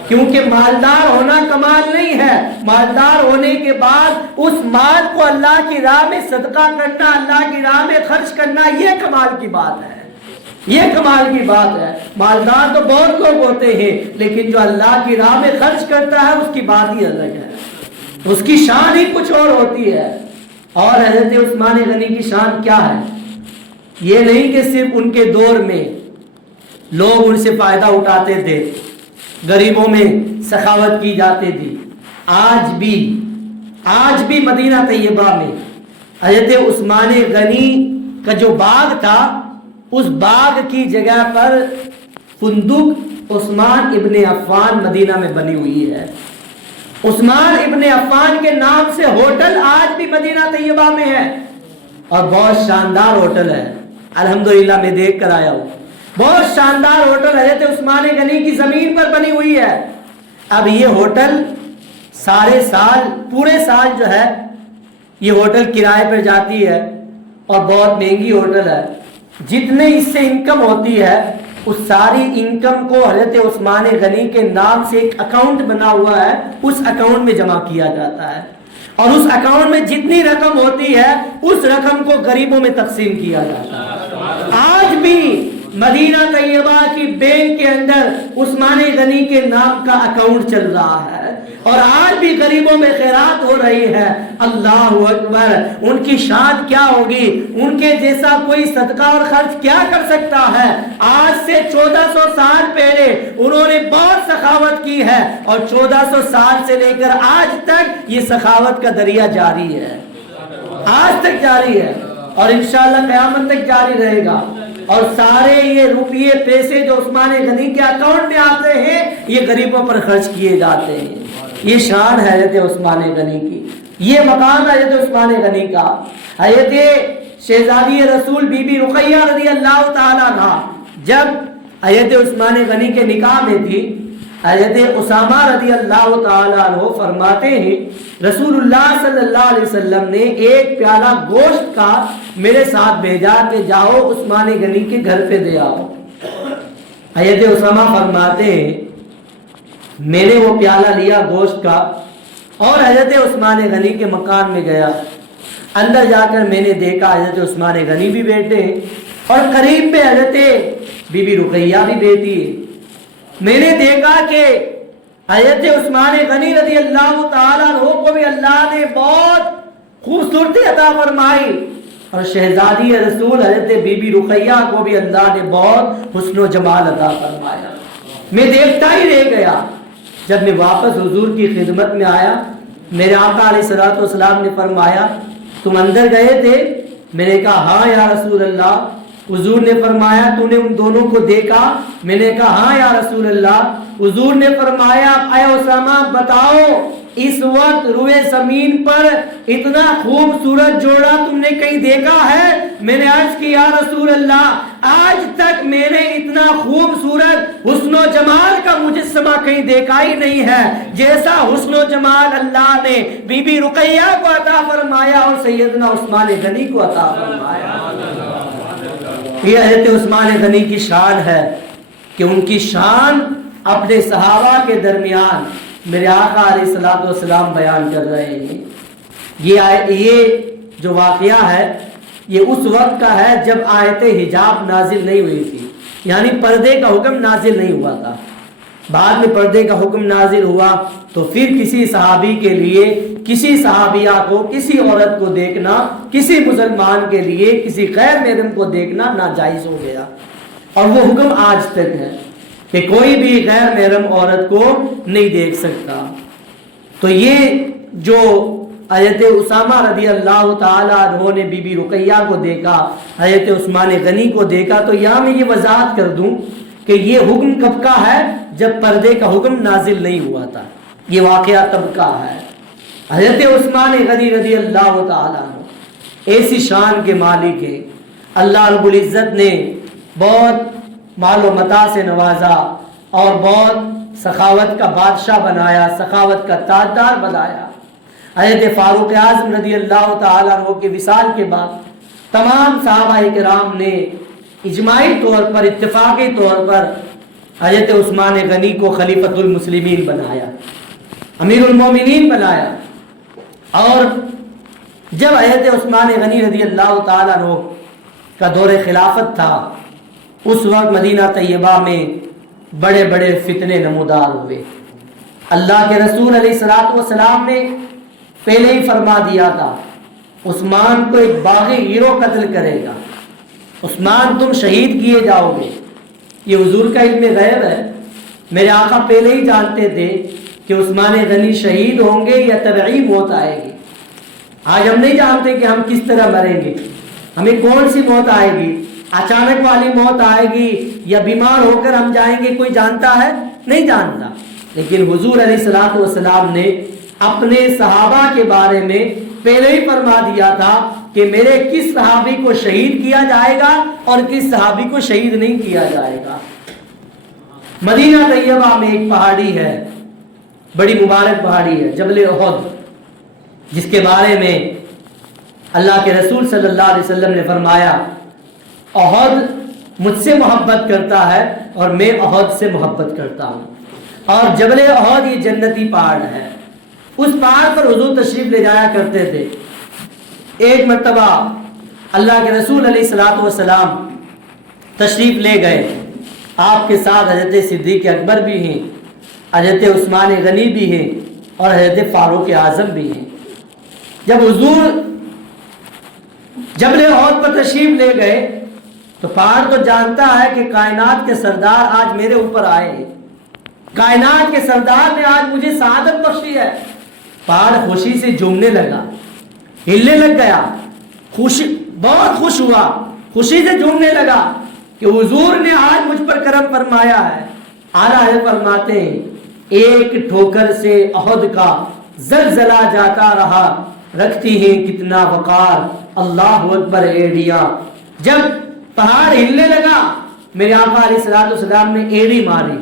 کیونکہ مالدار ہونا کمال نہیں ہے، مالدار ہونے کے بعد اس مال کو اللہ کی راہ میں صدقہ کرنا، اللہ کی راہ میں خرچ کرنا، یہ کمال کی بات ہے، یہ کمال کی بات ہے۔ مالدار تو بہت لوگ ہوتے ہیں لیکن جو اللہ کی راہ میں خرچ کرتا ہے اس کی بات ہی الگ ہے، اس کی شان ہی کچھ اور ہوتی ہے۔ اور حضرت عثمان غنی کی شان کیا ہے؟ یہ نہیں کہ صرف ان کے دور میں لوگ ان سے فائدہ اٹھاتے تھے، غریبوں میں سخاوت کی جاتی تھی، آج بھی مدینہ طیبہ میں حضرت عثمان غنی کا جو باغ تھا اس باغ کی جگہ پر فندق عثمان ابن عفان مدینہ میں بنی ہوئی ہے۔ عثمان ابن عفان کے نام سے ہوٹل آج بھی مدینہ طیبہ میں ہے اور بہت شاندار ہوٹل ہے، الحمدللہ میں دیکھ کر آیا ہوں، بہت شاندار ہوٹل حضرت عثمان غنی کی زمین پر بنی ہوئی ہے۔ اب یہ ہوٹل سارے سال پورے سال جو ہے یہ ہوٹل کرائے پر جاتی ہے اور بہت مہنگی ہوٹل ہے، جتنے اس سے انکم ہوتی ہے اس ساری انکم کو حضرت عثمان غنی کے نام سے ایک اکاؤنٹ بنا ہوا ہے، اس اکاؤنٹ میں جمع کیا جاتا ہے اور اس اکاؤنٹ میں جتنی رقم ہوتی ہے اس رقم کو غریبوں میں تقسیم کیا جاتا ہے۔ آج بھی مدینہ طیبہ کی بینک کے اندر عثمان غنی کے نام کا اکاؤنٹ چل رہا ہے اور آج بھی غریبوں میں خیرات ہو رہی ہے۔ اللہ اکبر، ان کی شان کیا ہوگی، ان کے جیسا کوئی صدقہ اور خرچ کیا کر سکتا ہے۔ آج سے 1400 سال پہلے انہوں نے بہت سخاوت کی ہے اور 1400 سال سے لے کر آج تک یہ سخاوت کا دریا جاری ہے، آج تک جاری ہے اور انشاءاللہ قیامت تک جاری رہے گا۔ اور سارے یہ روپیے پیسے جو عثمان غنی کے اکاؤنٹ میں آتے ہیں یہ غریبوں پر خرچ کیے جاتے ہیں۔ یہ شان ہے حضرت عثمان غنی کی، یہ مقام ہے حضرت عثمان غنی کا۔ حضرت شہزادی رسول بی بی رقیہ رضی اللہ تعالیٰ عنہ جب حضرت عثمان غنی کے نکاح میں تھی، حضرت اسامہ رضی اللہ تعالیٰ عنہ فرماتے ہیں رسول اللہ صلی اللہ علیہ وسلم نے ایک پیالہ گوشت کا میرے ساتھ بھیجا کہ جاؤ عثمان غنی کے گھر پہ دے آؤ۔ حضرت اسامہ فرماتے ہیں میں نے وہ پیالہ لیا گوشت کا اور حضرت عثمان غنی کے مکان میں گیا، اندر جا کر میں نے دیکھا حضرت عثمان غنی بھی بیٹھے ہیں اور قریب میں حضرت بی بی رقیہ بھی بیٹھی ہے۔ میں نے دیکھا کہ حضرت عثمان غنی رضی اللہ تعالیٰ عنہ کو بھی اللہ نے بہت خوبصورتی عطا فرمائی اور شہزادی رسول حضرت بی بی رقیہ کو بھی اللہ نے بہت حسن و جمال عطا فرمایا۔ میں دیکھتا ہی رہ گیا۔ جب میں واپس حضور کی خدمت میں آیا میرے آقا علیہ الصلوۃ والسلام نے فرمایا تم اندر گئے تھے؟ میں نے کہا ہاں یا رسول اللہ۔ حضور نے فرمایا تو نے ان دونوں کو دیکھا؟ میں نے کہا ہاں یا رسول اللہ۔ حضور نے فرمایا اے اسامہ بتاؤ اس وقت روئے زمین پر اتنا خوبصورت جوڑا تم نے کہیں دیکھا ہے؟ میں نے عرض کی یا رسول اللہ آج تک میں نے اتنا خوبصورت حسن و جمال کا مجسمہ کہیں دیکھا ہی نہیں ہے جیسا حسن و جمال اللہ نے بی بی رقیہ کو عطا فرمایا اور سیدنا عثمان غنی کو عطا فرمایا۔ یہ حضرت عثمان غنی کی شان ہے کہ ان کی شان اپنے صحابہ کے درمیان میرے آقا علیہ الصلوۃ والسلام بیان کر رہے ہیں۔ یہ جو واقعہ ہے یہ اس وقت کا ہے جب آیت حجاب نازل نہیں ہوئی تھی، یعنی پردے کا حکم نازل نہیں ہوا تھا۔ بعد میں پردے کا حکم نازل ہوا تو پھر کسی صحابی کے لیے کسی صحابیہ کو کسی عورت کو دیکھنا، کسی مسلمان کے لیے کسی غیر محرم کو دیکھنا ناجائز ہو گیا اور وہ حکم آج تک ہے کہ کوئی بھی غیر محرم عورت کو نہیں دیکھ سکتا۔ تو یہ جو حضرت اسامہ رضی اللہ تعالیٰ عنہ نے بی بی رقیہ کو دیکھا، حضرت عثمان غنی کو دیکھا، تو یہاں میں یہ وضاحت کر دوں کہ یہ حکم کب کا ہے؟ جب پردے کا حکم نازل نہیں ہوا تھا، یہ واقعہ تب کا ہے۔ حضرت عثمان غنی رضی اللہ تعالیٰ عنہ ایسی شان کے مالک ہیں، اللہ رب العزت نے بہت مال و متاع سے نوازا اور بہت سخاوت کا بادشاہ بنایا، سخاوت کا تاجدار بنایا۔ حضرت فاروق اعظم رضی اللہ تعالیٰ عنہ کے وصال کے بعد تمام صحابہ کرام نے اجماعی طور پر، اتفاقی طور پر حضرت عثمان غنی کو خلیفۃ المسلمین بنایا، امیر المومنین بنایا۔ اور جب حضرت عثمان غنی رضی اللہ تعالیٰ عنہ کا دور خلافت تھا، اس وقت مدینہ طیبہ میں بڑے بڑے فتنے نمودار ہوئے۔ اللہ کے رسول علیہ الصلوۃ والسلام نے پہلے ہی فرما دیا تھا عثمان کو ایک باغی گروہ قتل کرے گا، عثمان تم شہید کیے جاؤ گے۔ یہ حضور کا علم غیب ہے، میرے آقا پہلے ہی جانتے تھے کہ عثمان غنی شہید ہوں گے یا طبعی موت آئے گی۔ آج ہم نہیں جانتے کہ ہم کس طرح مریں گے، ہمیں کون سی موت آئے گی، اچانک والی موت آئے گی یا بیمار ہو کر ہم جائیں گے، کوئی جانتا ہے؟ نہیں جانتا۔ لیکن حضور علیہ الصلوۃ والسلام نے اپنے صحابہ کے بارے میں پہلے ہی فرما دیا تھا کہ میرے کس صحابی کو شہید کیا جائے گا اور کس صحابی کو شہید نہیں کیا جائے گا۔ مدینہ طیبہ میں ایک پہاڑی ہے، بڑی مبارک پہاڑی ہے، جبل احد، جس کے بارے میں اللہ کے رسول صلی اللہ علیہ وسلم نے فرمایا احد مجھ سے محبت کرتا ہے اور میں احد سے محبت کرتا ہوں۔ اور جبل احد یہ جنتی پہاڑ ہے، اس پہاڑ پر حضور تشریف لے جایا کرتے تھے۔ ایک مرتبہ اللہ کے رسول علیہ الصلوۃ والسلام تشریف لے گئے، آپ کے ساتھ حضرت صدیق اکبر بھی ہیں، حضرت عثمان غنی بھی ہیں اور حضرت فاروق اعظم بھی ہیں۔ جب حضور جبل احد پر تشریف لے گئے تو پہاڑ تو جانتا ہے کہ کائنات کے سردار آج میرے اوپر آئے ہیں، کائنات کے سردار نے آج مجھے سعادت بخشی ہے۔ پہاڑ خوشی سے جھومنے لگا، ہلنے لگ گیا، خوشی بہت خوش ہوا، خوشی سے جھومنے لگا کہ حضور نے آج مجھ پر کرم فرمایا ہے۔ اعلیٰ حضرت فرماتے ہیں ایک ٹھوکر سے احد کا زلزلہ جاتا رہا، رکھتی ہیں کتنا وقار، اللہ اکبر ایڑیاں۔ جب پہاڑ ہلنے لگا میرے آقا علیہ الصلوۃ والسلام نے ایڑی ماری،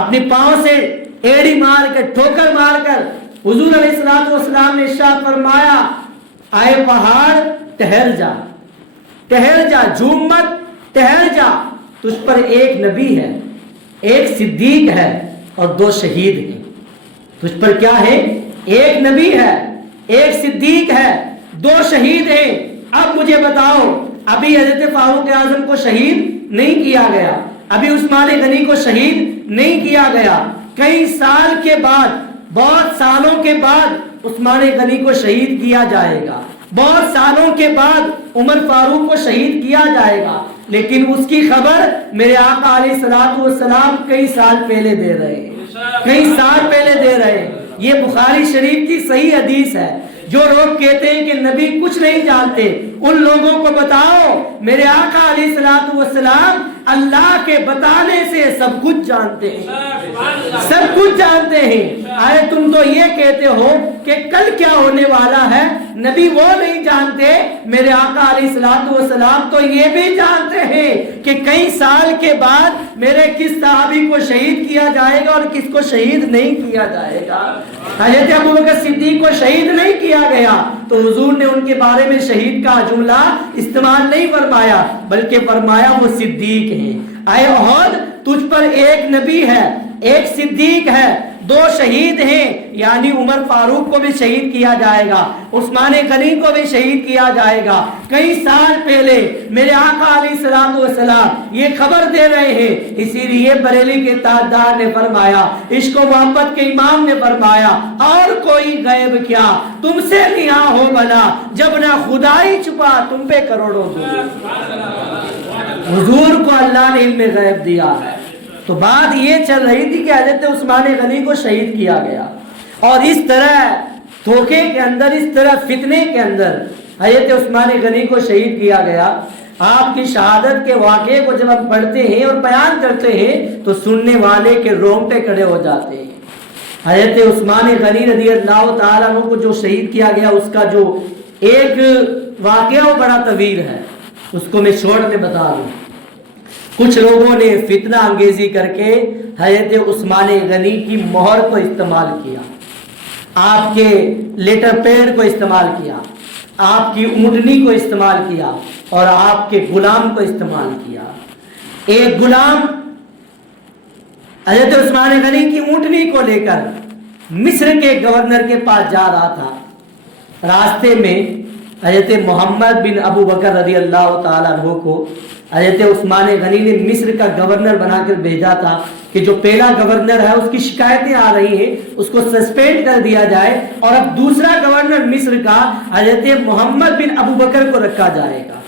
اپنے پاؤں سے ایڑی مار کر، ٹھوکر مار کر حضور علیہ الصلوۃ والسلام نے ارشاد فرمایا اے پہاڑ ٹھہر جا، ٹھہر جا، جھوم مت، ٹھہر جا، تجھ پر ایک نبی ہے، ایک صدیق ہے اور 2 شہید ہیں۔ تجھ پر کیا ہے؟ ایک نبی ہے، ایک صدیق ہے، 2 شہید ہیں۔ اب مجھے بتاؤ، ابھی حضرت فاروق اعظم کو شہید نہیں کیا گیا، ابھی عثمان غنی کو شہید نہیں کیا گیا، کئی سال کے بعد، بہت سالوں کے بعد عثمان غنی کو شہید کیا جائے گا، بہت سالوں کے بعد عمر فاروق کو شہید کیا جائے گا، لیکن اس کی خبر میرے آقا علیہ الصلوۃ والسلام کئی سال پہلے دے رہے ہیں، کئی سال پہلے دے رہے ہیں۔ یہ بخاری شریف کی صحیح حدیث ہے۔ جو لوگ کہتے ہیں کہ نبی کچھ نہیں جانتے، ان لوگوں کو بتاؤ میرے آقا علیہ الصلوۃ والسلام اللہ کے بتانے سے سب کچھ جانتے ہیں، سب کچھ جانتے ہیں۔ آئے تم تو یہ کہتے ہو کہ کل کیا ہونے والا ہے، نبی وہ نہیں جانتے، میرے آقا علیہ الصلوۃ والسلام تو یہ بھی جانتے ہیں کہ کئی سال کے بعد میرے کس صحابی کو شہید کیا جائے گا اور کس کو شہید نہیں کیا جائے گا۔ حضرت ابوبکر صدیق کو شہید نہیں کیا گیا تو حضور نے ان کے بارے میں شہید کا جملہ استعمال نہیں فرمایا، بلکہ فرمایا وہ صدیق ہیں۔ اے احد تجھ پر ایک نبی ہے، ایک صدیق ہے، 2 شہید ہیں، یعنی عمر فاروق کو بھی شہید کیا جائے گا، عثمان غنی کو بھی شہید کیا جائے گا۔ کئی سال پہلے میرے آقا علیہ الصلوۃ والسلام یہ خبر دے رہے ہیں، اسی لیے بریلی کے تاجدار نے فرمایا، عشق و محبت کے امام نے فرمایا اور کوئی غیب کیا تم سے نہاں ہو بنا، جب نہ خدائی چھپا تم پہ کروڑوں درود۔ حضور کو اللہ نے علم غیب دیا ہے۔ تو بات یہ چل رہی تھی کہ حضرت عثمان غنی کو شہید کیا گیا اور اس طرح دھوکے کے اندر، اس طرح فتنے کے اندر حضرت عثمان غنی کو شہید کیا گیا۔ آپ کی شہادت کے واقعے کو جب ہم پڑھتے ہیں اور بیان کرتے ہیں تو سننے والے کے رونگٹے کھڑے ہو جاتے ہیں۔ حضرت عثمان غنی رضی اللہ تعالیٰ عنہ کو جو شہید کیا گیا، اس کا جو ایک واقعہ وہ بڑا طویل ہے، اس کو میں شارٹ میں بتا دوں۔ کچھ لوگوں نے فتنہ انگیزی کر کے حضرت عثمان غنی کی مہر کو استعمال کیا، آپ کے لیٹر پیڈ کو استعمال کیا، آپ کی اونٹنی کو استعمال کیا اور آپ کے غلام کو استعمال کیا۔ ایک غلام حضرت عثمان غنی کی اونٹنی کو لے کر مصر کے گورنر کے پاس جا رہا تھا۔ راستے میں حضرت محمد بن ابو بکر رضی اللہ تعالیٰ عنہ کو حضرت عثمان غنی نے مصر کا گورنر بنا کر بھیجا تھا کہ جو پہلا گورنر ہے اس کی شکایتیں آ رہی ہیں، اس کو سسپینڈ کر دیا جائے اور اب دوسرا گورنر مصر کا حضرت محمد بن ابو بکر کو رکھا جائے گا۔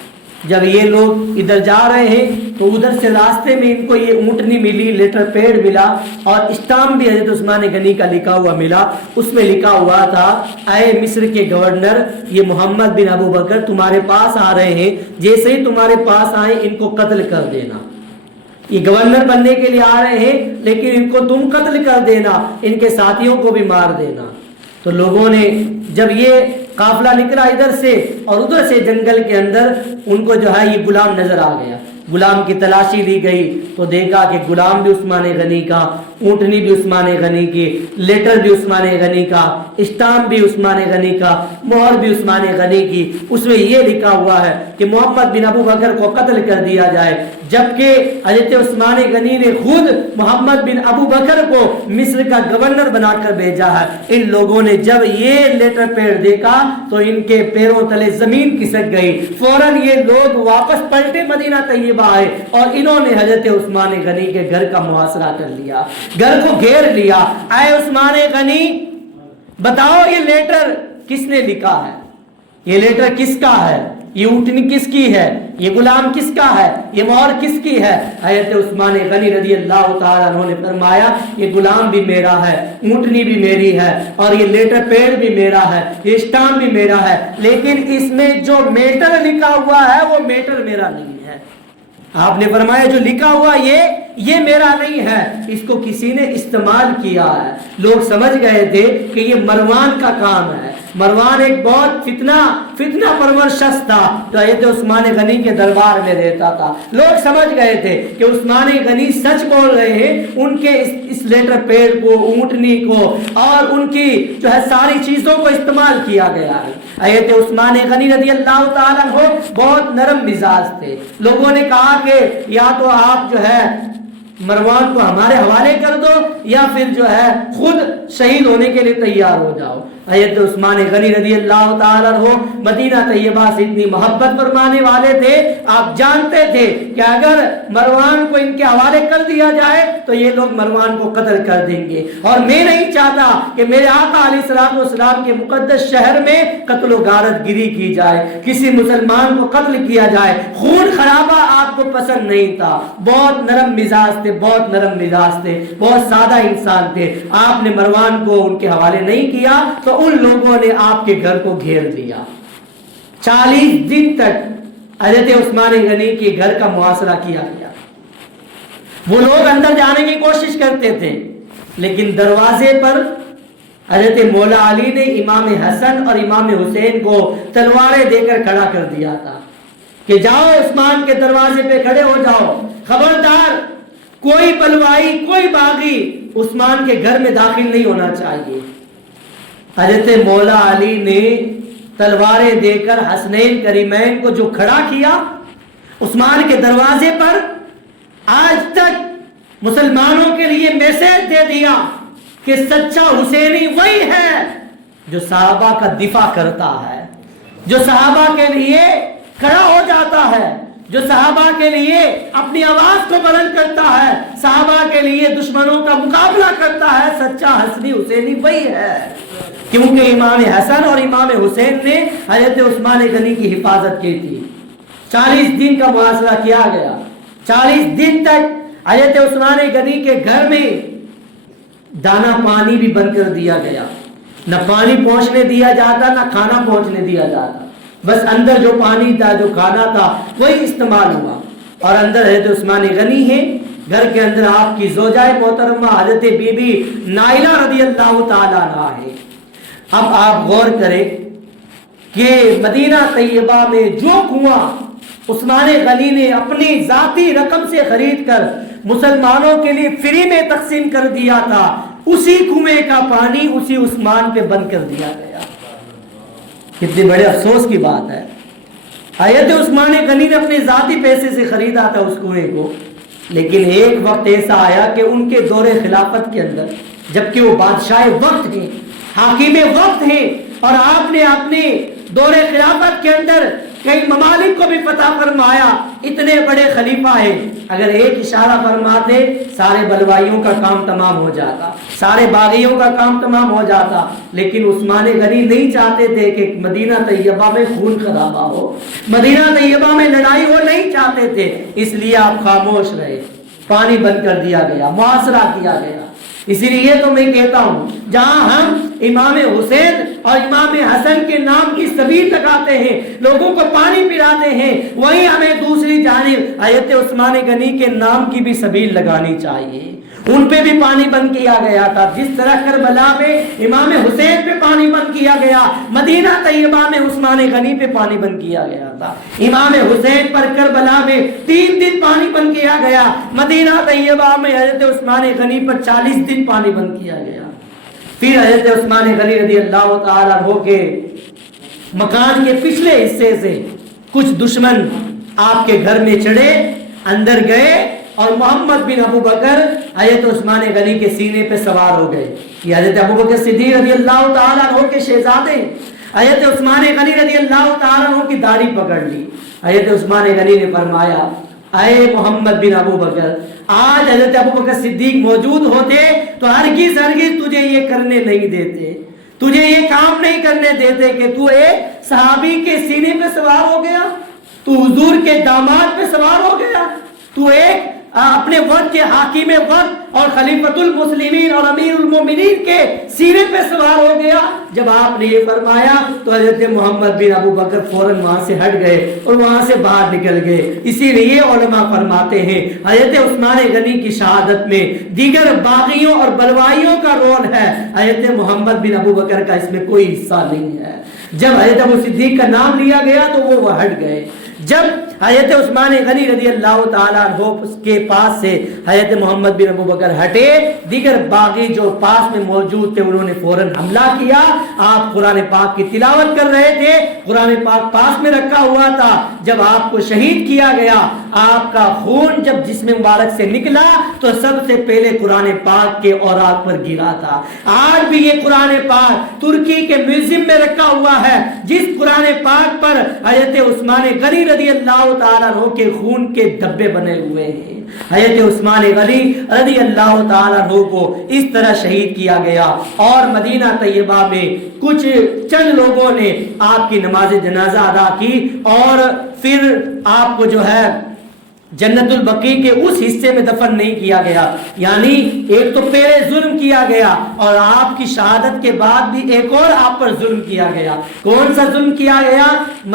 جب یہ لوگ ادھر جا رہے ہیں تو ادھر سے راستے میں ان کو یہ اونٹنی ملی، لیٹر پیڈ ملا اور اسٹامپ بھی حضرت عثمان غنی کا لکھا ہوا ملا۔ اس میں لکھا ہوا تھا، اے مصر کے گورنر، یہ محمد بن ابو بکر تمہارے پاس آ رہے ہیں، جیسے ہی تمہارے پاس آئیں ان کو قتل کر دینا۔ یہ گورنر بننے کے لیے آ رہے ہیں لیکن ان کو تم قتل کر دینا، ان کے ساتھیوں کو بھی مار دینا۔ تو لوگوں نے جب یہ قافلہ نکلا ادھر سے اور ادھر سے جنگل کے اندر، ان کو جو ہے یہ غلام نظر آ گیا۔ غلام کی تلاشی لی گئی تو دیکھا کہ غلام بھی عثمان غنی کا، اونٹنی بھی عثمان غنی کی، لیٹر بھی عثمان غنی کا، اسٹامپ بھی عثمان غنی کا، مہر بھی عثمان غنی کی۔ اس میں یہ لکھا ہوا ہے کہ محمد بن ابو بکر کو قتل کر دیا جائے، جبکہ حضرت عثمان غنی نے خود محمد بن ابو بکر کو مصر کا گورنر بنا کر بھیجا ہے۔ ان لوگوں نے جب یہ لیٹر پیڈ دیکھا تو ان کے پیروں تلے زمین کھسک گئی۔ فوراً یہ لوگ واپس پلٹے مدینہ طیبہ آئے اور انہوں نے حضرت عثمان غنی کے گھر کا محاصرہ کر لیا، گھر کو گھیر لیا۔ اے عثمان غنی، بتاؤ یہ لیٹر کس نے لکھا ہے؟ یہ لیٹر کس کا ہے؟ یہ اونٹنی کس کی ہے؟ یہ غلام کس کا ہے؟ یہ مہر کس کی ہے؟ حضرت عثمان غنی رضی اللہ تعالیٰ عنہ نے فرمایا، یہ غلام بھی میرا ہے، اونٹنی بھی میری ہے اور یہ لیٹر پیڈ بھی میرا ہے، یہ اسٹامپ بھی میرا ہے، لیکن اس میں جو میٹر لکھا ہوا ہے وہ میٹر میرا نہیں ہے۔ آپ نے فرمایا جو لکھا ہوا یہ میرا نہیں ہے، اس کو کسی نے استعمال کیا ہے۔ لوگ سمجھ گئے تھے کہ یہ مروان کا کام ہے۔ مروان ایک بہت فتنہ پرور شخص تھا جو حضرت عثمان غنی کے دربار میں رہتا تھا۔ لوگ سمجھ گئے تھے کہ عثمان غنی سچ بول رہے ہیں، ان کے اس لیٹر پیڈ کو، اونٹنی کو اور ان کی جو ہے ساری چیزوں کو استعمال کیا گیا ہے۔ حضرت عثمان غنی رضی اللہ تعالیٰ عنہ بہت نرم مزاج تھے۔ لوگوں نے کہا کہ یا تو آپ جو ہے مروان کو ہمارے حوالے کر دو یا پھر جو ہے خود شہید ہونے کے لیے تیار ہو جاؤ۔ حضرت عثمان غنی رضی اللہ تعالیٰ عنہ مدینہ طیبہ سے اتنی محبت فرمانے والے تھے، آپ جانتے تھے کہ اگر مروان کو ان کے حوالے کر دیا جائے تو یہ لوگ مروان کو قتل کر دیں گے، اور میں نہیں چاہتا کہ میرے آقا علیہ الصلوۃ والسلام کے مقدس شہر میں قتل و غارت گری کی جائے، کسی مسلمان کو قتل کیا جائے۔ خون خرابہ آپ کو پسند نہیں تھا، بہت نرم مزاج تھے، بہت نرم مزاج تھے، بہت سادہ انسان تھے۔ آپ نے مروان کو ان کے حوالے نہیں کیا تو ان لوگوں نے آپ کے گھر کو گھیر لیا۔ 40 دن تک حضرت عثمان غنی کے گھر کا محاصرہ کیا گیا۔ وہ لوگ اندر جانے کی کوشش کرتے تھے لیکن دروازے پر حضرت مولا علی نے امام حسن اور امام حسین کو تلواریں دے کر کھڑا کر دیا تھا کہ جاؤ عثمان کے دروازے پہ کھڑے ہو جاؤ، خبردار کوئی بلوائی، کوئی باغی عثمان کے گھر میں داخل نہیں ہونا چاہیے۔ حضرت مولا علی نے تلواریں دے کر حسنین کریمین کو جو کھڑا کیا عثمان کے دروازے پر، آج تک مسلمانوں کے لیے میسج دے دیا کہ سچا حسینی وہی ہے جو صحابہ کا دفاع کرتا ہے، جو صحابہ کے لیے کھڑا ہو جاتا ہے، جو صحابہ کے لیے اپنی آواز کو بلند کرتا ہے، صحابہ کے لیے دشمنوں کا مقابلہ کرتا ہے۔ سچا حسنی حسینی وہی ہے، کیونکہ امام حسن اور امام حسین نے حضرت عثمان غنی کی حفاظت کی تھی۔ 40 دن کا محاصرہ کیا گیا۔ 40 دن تک حضرت عثمان غنی کے گھر میں دانا پانی بھی بند کر دیا گیا۔ نہ پانی پہنچنے دیا جاتا نہ کھانا پہنچنے دیا جاتا، بس اندر جو پانی تھا جو کھانا تھا وہی استعمال ہوا۔ اور اندر حضرت عثمان غنی ہے، گھر کے اندر آپ کی زوجہ محترمہ حضرت بی بی نائلہ رضی اللہ تعالیٰ عنہا ہے۔ اب آپ غور کریں کہ مدینہ طیبہ میں جو کنواں عثمان غنی نے اپنی ذاتی رقم سے خرید کر مسلمانوں کے لیے فری میں تقسیم کر دیا تھا، اسی کنویں کا پانی اسی عثمان پہ بند کر دیا گیا۔ کتنے بڑے افسوس کی بات ہے۔ حضرت عثمان غنی نے اپنے ذاتی پیسے سے خریدا تھا اس کنویں کو، لیکن ایک وقت ایسا آیا کہ ان کے دور خلافت کے اندر، جبکہ وہ بادشاہ وقت ہیں، حاکم وقت ہیں، اور آپ نے اپنے دور خلافت کے اندر کئی ممالک کو بھی فتح فرمایا، اتنے بڑے خلیفہ ہیں، اگر ایک اشارہ فرماتے سارے بلوائیوں کا کام تمام ہو جاتا، سارے باغیوں کا کام تمام ہو جاتا، لیکن عثمان غنی نہیں چاہتے تھے کہ مدینہ طیبہ میں خون خرابہ ہو، مدینہ طیبہ میں لڑائی ہو، نہیں چاہتے تھے، اس لیے آپ خاموش رہے، پانی بند کر دیا گیا، محاصرہ کیا گیا۔ اسی لیے تو میں کہتا ہوں جہاں ہم امام حسین اور امام حسن کے نام کی سبیل لگاتے ہیں، لوگوں کو پانی پلاتے ہیں، وہیں ہمیں دوسری جانب حضرت عثمان غنی کے نام کی بھی سبیل لگانی چاہیے۔ ان پہ بھی پانی بند کیا گیا تھا، جس طرح کربلا میں امام حسین پہ پانی بند کیا گیا، مدینہ طیبہ میں عثمان غنی پہ پانی بند کیا گیا تھا۔ امام حسین پر کربلا میں 3 دن پانی بند کیا گیا، مدینہ طیبہ میں حضرت عثمان غنی پر 40 دن پانی بند کیا گیا۔ پھر حضرت عثمان غنی رضی اللہ تعالیٰ عنہ کے مکان کے پچھلے حصے سے کچھ دشمن آپ کے گھر میں چڑھے، اندر گئے اور محمد بن ابو بکر حضرت عثمان غنی کے سینے پہ سوار ہو گئے۔ یہ حضرت ابو بکر صدیق رضی اللہ تعالیٰ عنہ کے شہزادے حضرت عثمان غنی رضی اللہ تعالیٰ عنہ کی داڑھی پکڑ لی۔ حضرت عثمان غنی نے فرمایا اے محمد بن ابو بکر، آج حضرت ابو بکر صدیق موجود ہوتے تو ہرگز تجھے یہ کرنے نہیں دیتے، تجھے یہ کام نہیں کرنے دیتے کہ تو ایک صحابی کے سینے پہ سوار ہو گیا، تو حضور کے داماد پہ سوار ہو گیا، تو ایک اپنے وقت کے حاکم وقت اور خلیفۃ المسلمین اور امیر المومنین کے سینے پہ سوار ہو گیا۔ جب آپ نے یہ فرمایا تو حضرت محمد بن ابو بکر فوراً وہاں سے ہٹ گئے اور وہاں سے باہر نکل گئے۔ اسی لیے علماء فرماتے ہیں حضرت عثمان غنی کی شہادت میں دیگر باغیوں اور بلوائیوں کا رول ہے، حضرت محمد بن ابو بکر کا اس میں کوئی حصہ نہیں ہے۔ جب حضرت ابو صدیق کا نام لیا گیا تو وہ ہٹ گئے۔ جب حضرت عثمان غنی رضی اللہ تعالیٰ عنہ کے پاس سے حضرت محمد بن ابو بکر ہٹے، دیگر باغی جو پاس میں موجود تھے انہوں نے فوراً حملہ کیا۔ آپ قرآن پاک کی تلاوت کر رہے تھے، قرآن پاک پاس میں رکھا ہوا تھا۔ جب آپ کو شہید کیا گیا، آپ کا خون جب جسم مبارک سے نکلا تو سب سے پہلے قرآن پاک کے اوراق پر گرا تھا۔ آج بھی یہ قرآن پاک ترکی کے میوزیم میں رکھا ہوا ہے، جس قرآن پاک پر حضرت عثمان غنی رضی اللہ تعالیٰ عنہ کے خون کے دھبے بنے ہوئے ہیں۔ حضرت عثمان غنی رضی اللہ تعالیٰ عنہ کو اس طرح شہید کیا گیا، اور مدینہ طیبہ میں کچھ چند لوگوں نے آپ کی نماز جنازہ ادا کی، اور پھر آپ کو جو ہے جنت البقیع کے اس حصے میں دفن نہیں کیا گیا۔ یعنی ایک تو پہلے ظلم کیا گیا اور آپ کی شہادت کے بعد بھی ایک اور آپ پر ظلم کیا گیا۔ کون سا ظلم کیا گیا؟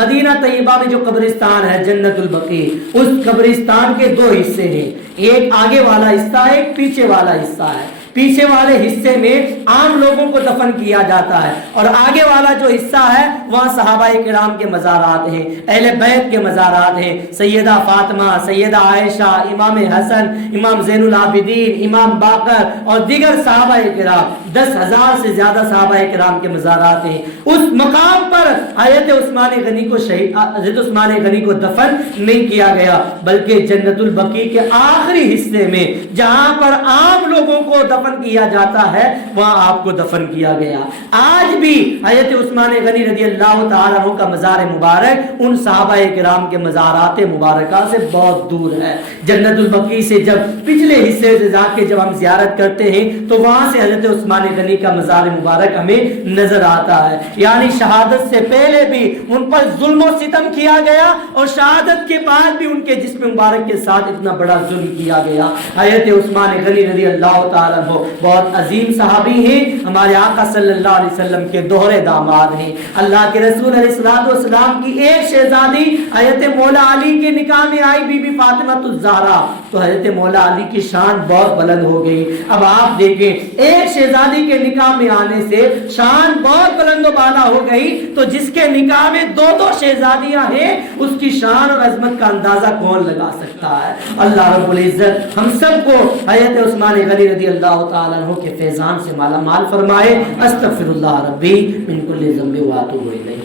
مدینہ طیبہ میں جو قبرستان ہے جنت البقیع، اس قبرستان کے 2 حصے ہیں، ایک آگے والا حصہ ہے، ایک پیچھے والا حصہ ہے۔ پیچھے والے حصے میں عام لوگوں کو دفن کیا جاتا ہے، اور آگے والا جو حصہ ہے وہاں صحابہ کرام کے مزارات ہیں، اہل بیت کے مزارات ہیں، سیدہ فاطمہ، سیدہ عائشہ، امام حسن، امام زین العابدین، امام باقر اور دیگر صحابہ کرام، 10,000 سے زیادہ صحابہ کرام کے مزارات ہیں۔ اس مقام پر حضرت عثمان غنی کو حضرت عثمان غنی کو دفن نہیں کیا گیا، بلکہ جنت البقیع کے آخری حصے میں جہاں پر عام لوگوں کو دفن کیا جاتا ہے وہاں آپ کو دفن کیا گیا۔ آج بھی حضرت عثمان غنی رضی اللہ تعالیٰ عنہ کا مزار مبارک ان صحابہ کرام کے مزارات مبارکہ سے بہت دور ہے۔ جنت البقیع سے جب پچھلے حصے سے جا کے جب ہم زیارت کرتے ہیں تو وہاں سے حضرت عثمان عثمان غنی کا مزار مبارک ہمیں نظر آتا ہے. یعنی شہادت سے پہلے بھی ان پر ظلم و ستم کیا گیا اور شہادت کے بعد بھی ان کے جسم مبارک کے ساتھ اتنا بڑا ظلم کیا گیا. حضرت عثمان غنی رضی اللہ تعالیٰ عنہ بہت عظیم صحابی ہیں, ہمارے آقا صلی اللہ علیہ وسلم کے دوہرے داماد ہیں. اللہ کے رسول علیہ الصلوۃ والسلام کی ایک شہزادی حضرت مولا علی کے نکاح میں آئی, بی بی فاطمہ الزہرا, تو حضرت مولا علی کی شان بہت بلند ہو گئی. اب آپ دیکھیں ایک شہزادی کے نکاح میں آنے سے شان بہت بلند و بالا ہو گئی, تو جس کے نکاح میں دو دو شہزادیاں ہیں اس کی شان اور عظمت کا اندازہ کون لگا سکتا ہے. اللہ رب العزت ہم سب کو حضرت عثمان غنی رضی اللہ تعالیٰ عنہ کے فیضان سے مالا مال فرمائے. استغفر اللہ ربی من کل ذنب واتوب الیہ.